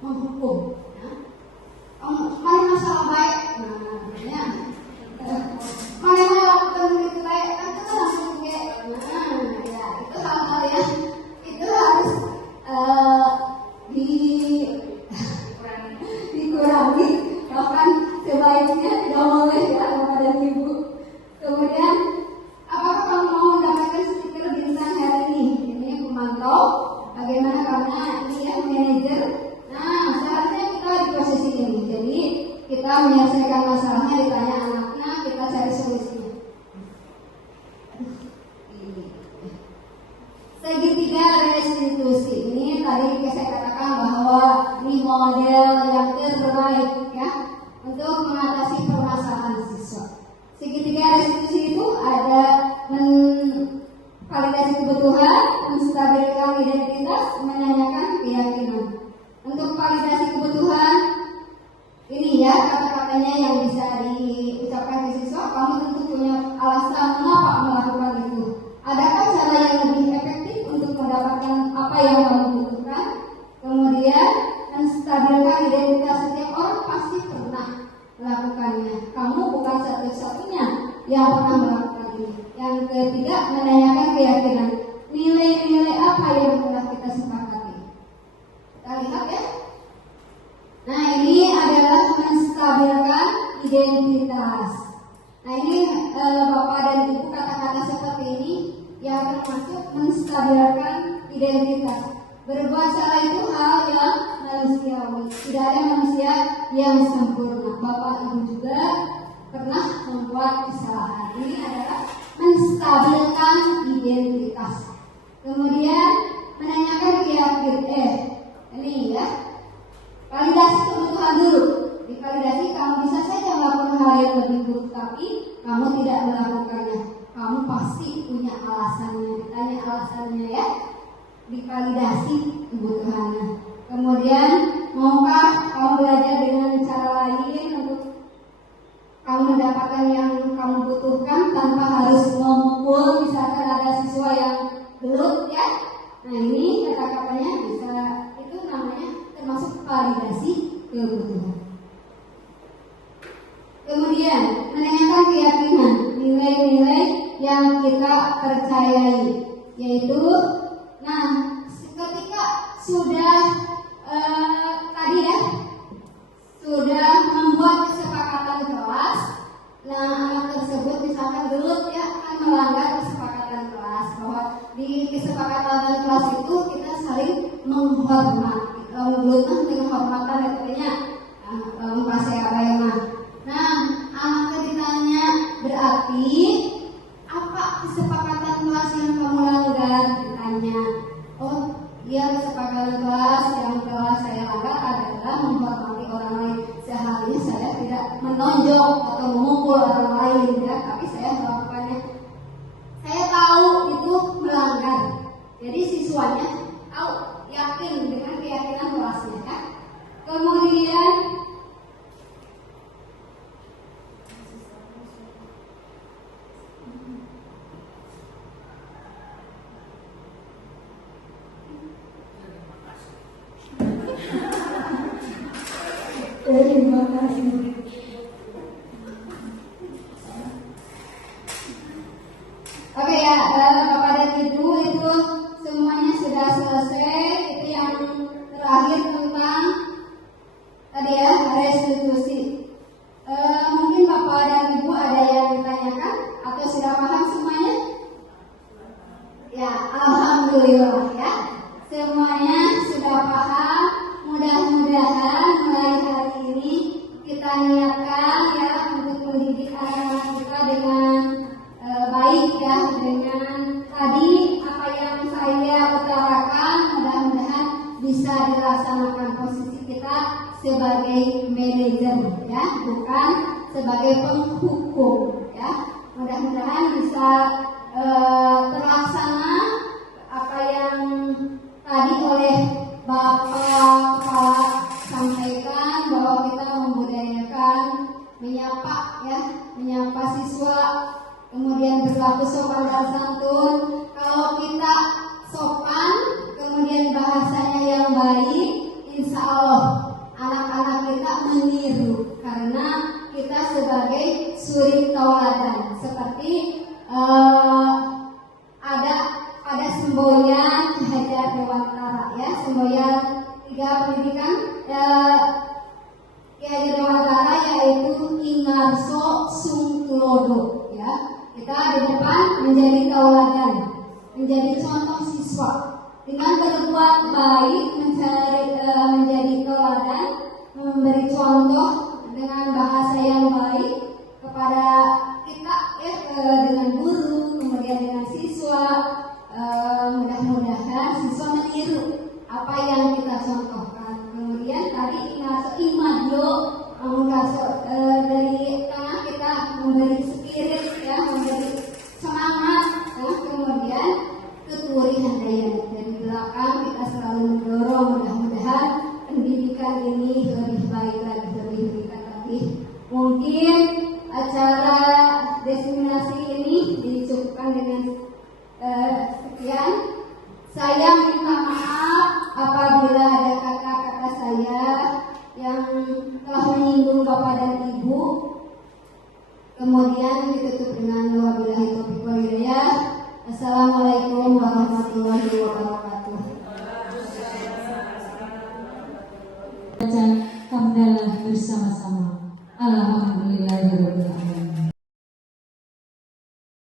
menghukum. Ya. Mana masalah baik, ya. Mana melakukan begitu baik, kan kita langsung kayak, ya itu hal-hal yang itu harus dikurangi, bahkan sebaiknya tidak boleh ya Bapak dan Ibu. Kemudian apakah kamu mau mendapatkan stiker bintang hari ini? Ini pemantau. Bagaimana karena ini ya manajer. Nah, seharusnya kita di posisi ini. Jadi kita menyelesaikan masalahnya, ditanya anaknya, kita cari solusinya. Segitiga restitusi ini tadi saya katakan bahwa ini model yang terbaik ya untuk mengatasi permasalahan siswa. Segitiga restitusi itu ada validasi kebutuhan, menstabilkan identitas, menanyakan keyakinan. Untuk validasi kebutuhan ini ya kata-katanya yang bisa diucapkan ke siswa. Kamu tentu punya alasan mengapa melakukan itu. Adakah cara yang lebih efektif untuk mendapatkan apa yang kamu butuhkan? Kemudian menstabilkan identitas. Setiap orang pasti pernah melakukannya. Kamu bukan satu-satunya yang pernah melakukan ini. Yang ketiga, menanyakan keyakinan. Nilai-nilai apa yang telah kita sepakati? Kita lihat ya. Nah, ini adalah menstabilkan identitas. Nah, ini Bapak dan Ibu kata-kata seperti ini yang termasuk menstabilkan identitas. Berbuat salah itu hal yang manusiawi. Tidak ada manusia yang sempurna. Bapak Ibu juga pernah membuat kesalahan. Ini adalah menstabilkan identitas. Kemudian menanyakan keyakinan. Ini ya. Validasi kebutuhan dulu. Di validasi kamu bisa saja melakukan hal yang lebih buruk, tapi kamu tidak melakukannya. Kamu pasti punya alasannya. Ditanya alasannya ya. Divalidasi kebutuhannya. Kemudian maukah kamu belajar dengan cara lain untuk kamu mendapatkan yang kamu butuhkan tanpa harus memukul, misalkan ada siswa yang gelut ya. Nah, ini kata-katanya bisa, itu namanya termasuk validasi kebutuhan. Kemudian menanyakan keyakinan, nilai-nilai yang kita percayai, yaitu ketika sudah tadi ya sudah membuat kesepakatan kelas, anak tersebut misalkan gelut ya akan melanggar kesepakatan kelas, bahwa di kesepakatan kelas itu kita saling menghormati. Kalau gelut dengan hormatan artinya kasih apa ya mah. Nah, anak ditanya menggosok atau memukul orang lain ya, tapi saya melakukannya. Saya tahu itu melanggar. Jadi siswanya tahu, yakin dengan keyakinan kelasnya ya. Kemudian terima kasih. Oke ya, Bapak dan Ibu, itu semuanya sudah selesai. Itu yang terakhir tentang tadi ya, restitusi. Mungkin Bapak dan Ibu ada yang ditanyakan atau sudah paham semuanya? Ya, alhamdulillah ya. Semuanya sudah paham. Mudah-mudahan mulai hari ini kita niatkan ya untuk mendidik anak-anak kita dengan baik ya, dengan tadi apa yang saya utarakan, mudah-mudahan bisa dilaksanakan. Posisi kita sebagai manajer ya, bukan sebagai penghukum ya. Mudah-mudahan bisa terlaksana apa yang tadi oleh Bapak Kepala sampaikan, bahwa kita membudayakan menyapa ya, menyapa siswa, kemudian berlaku sopan dan santun. Kalau kita sopan, kemudian bahasanya yang baik, insya Allah anak-anak kita meniru, karena kita sebagai suri tauladan. Seperti ada semboyan Ki Hajar Dewantara ya, semboyan 3 pendidikan Ki Hajar Dewantara, yaitu Ingarso Sung Tulodo ya. Kita di depan menjadi tauladan, menjadi contoh siswa dengan berbuat baik, menjadi tauladan, memberi contoh dengan bahasa yang baik kepada kita ya, dengan guru, kemudian dengan siswa. Mudah-mudahan siswa meniru apa yang kita contohkan. Kemudian tadi Imadlo dari tengah kita memberi spirit ya, memberi semangat ya. Kemudian Tuturi Handayani dari belakang kita selalu mendorong, mudah-mudahan pendidikan ini lebih baik lagi, lebih meningkat lagi. Mungkin acara diseminasi ini dicukupkan dengan sekian. Saya minta maaf apabila ada kata-kata saya yang telah menyinggung Bapak dan Ibu. Kemudian ditutup dengan wabillahi taufiq wal hidayah. Assalamualaikum warahmatullahi wabarakatuh. Baca hamdalah bersama-sama. Alhamdulillahirabbil alamin.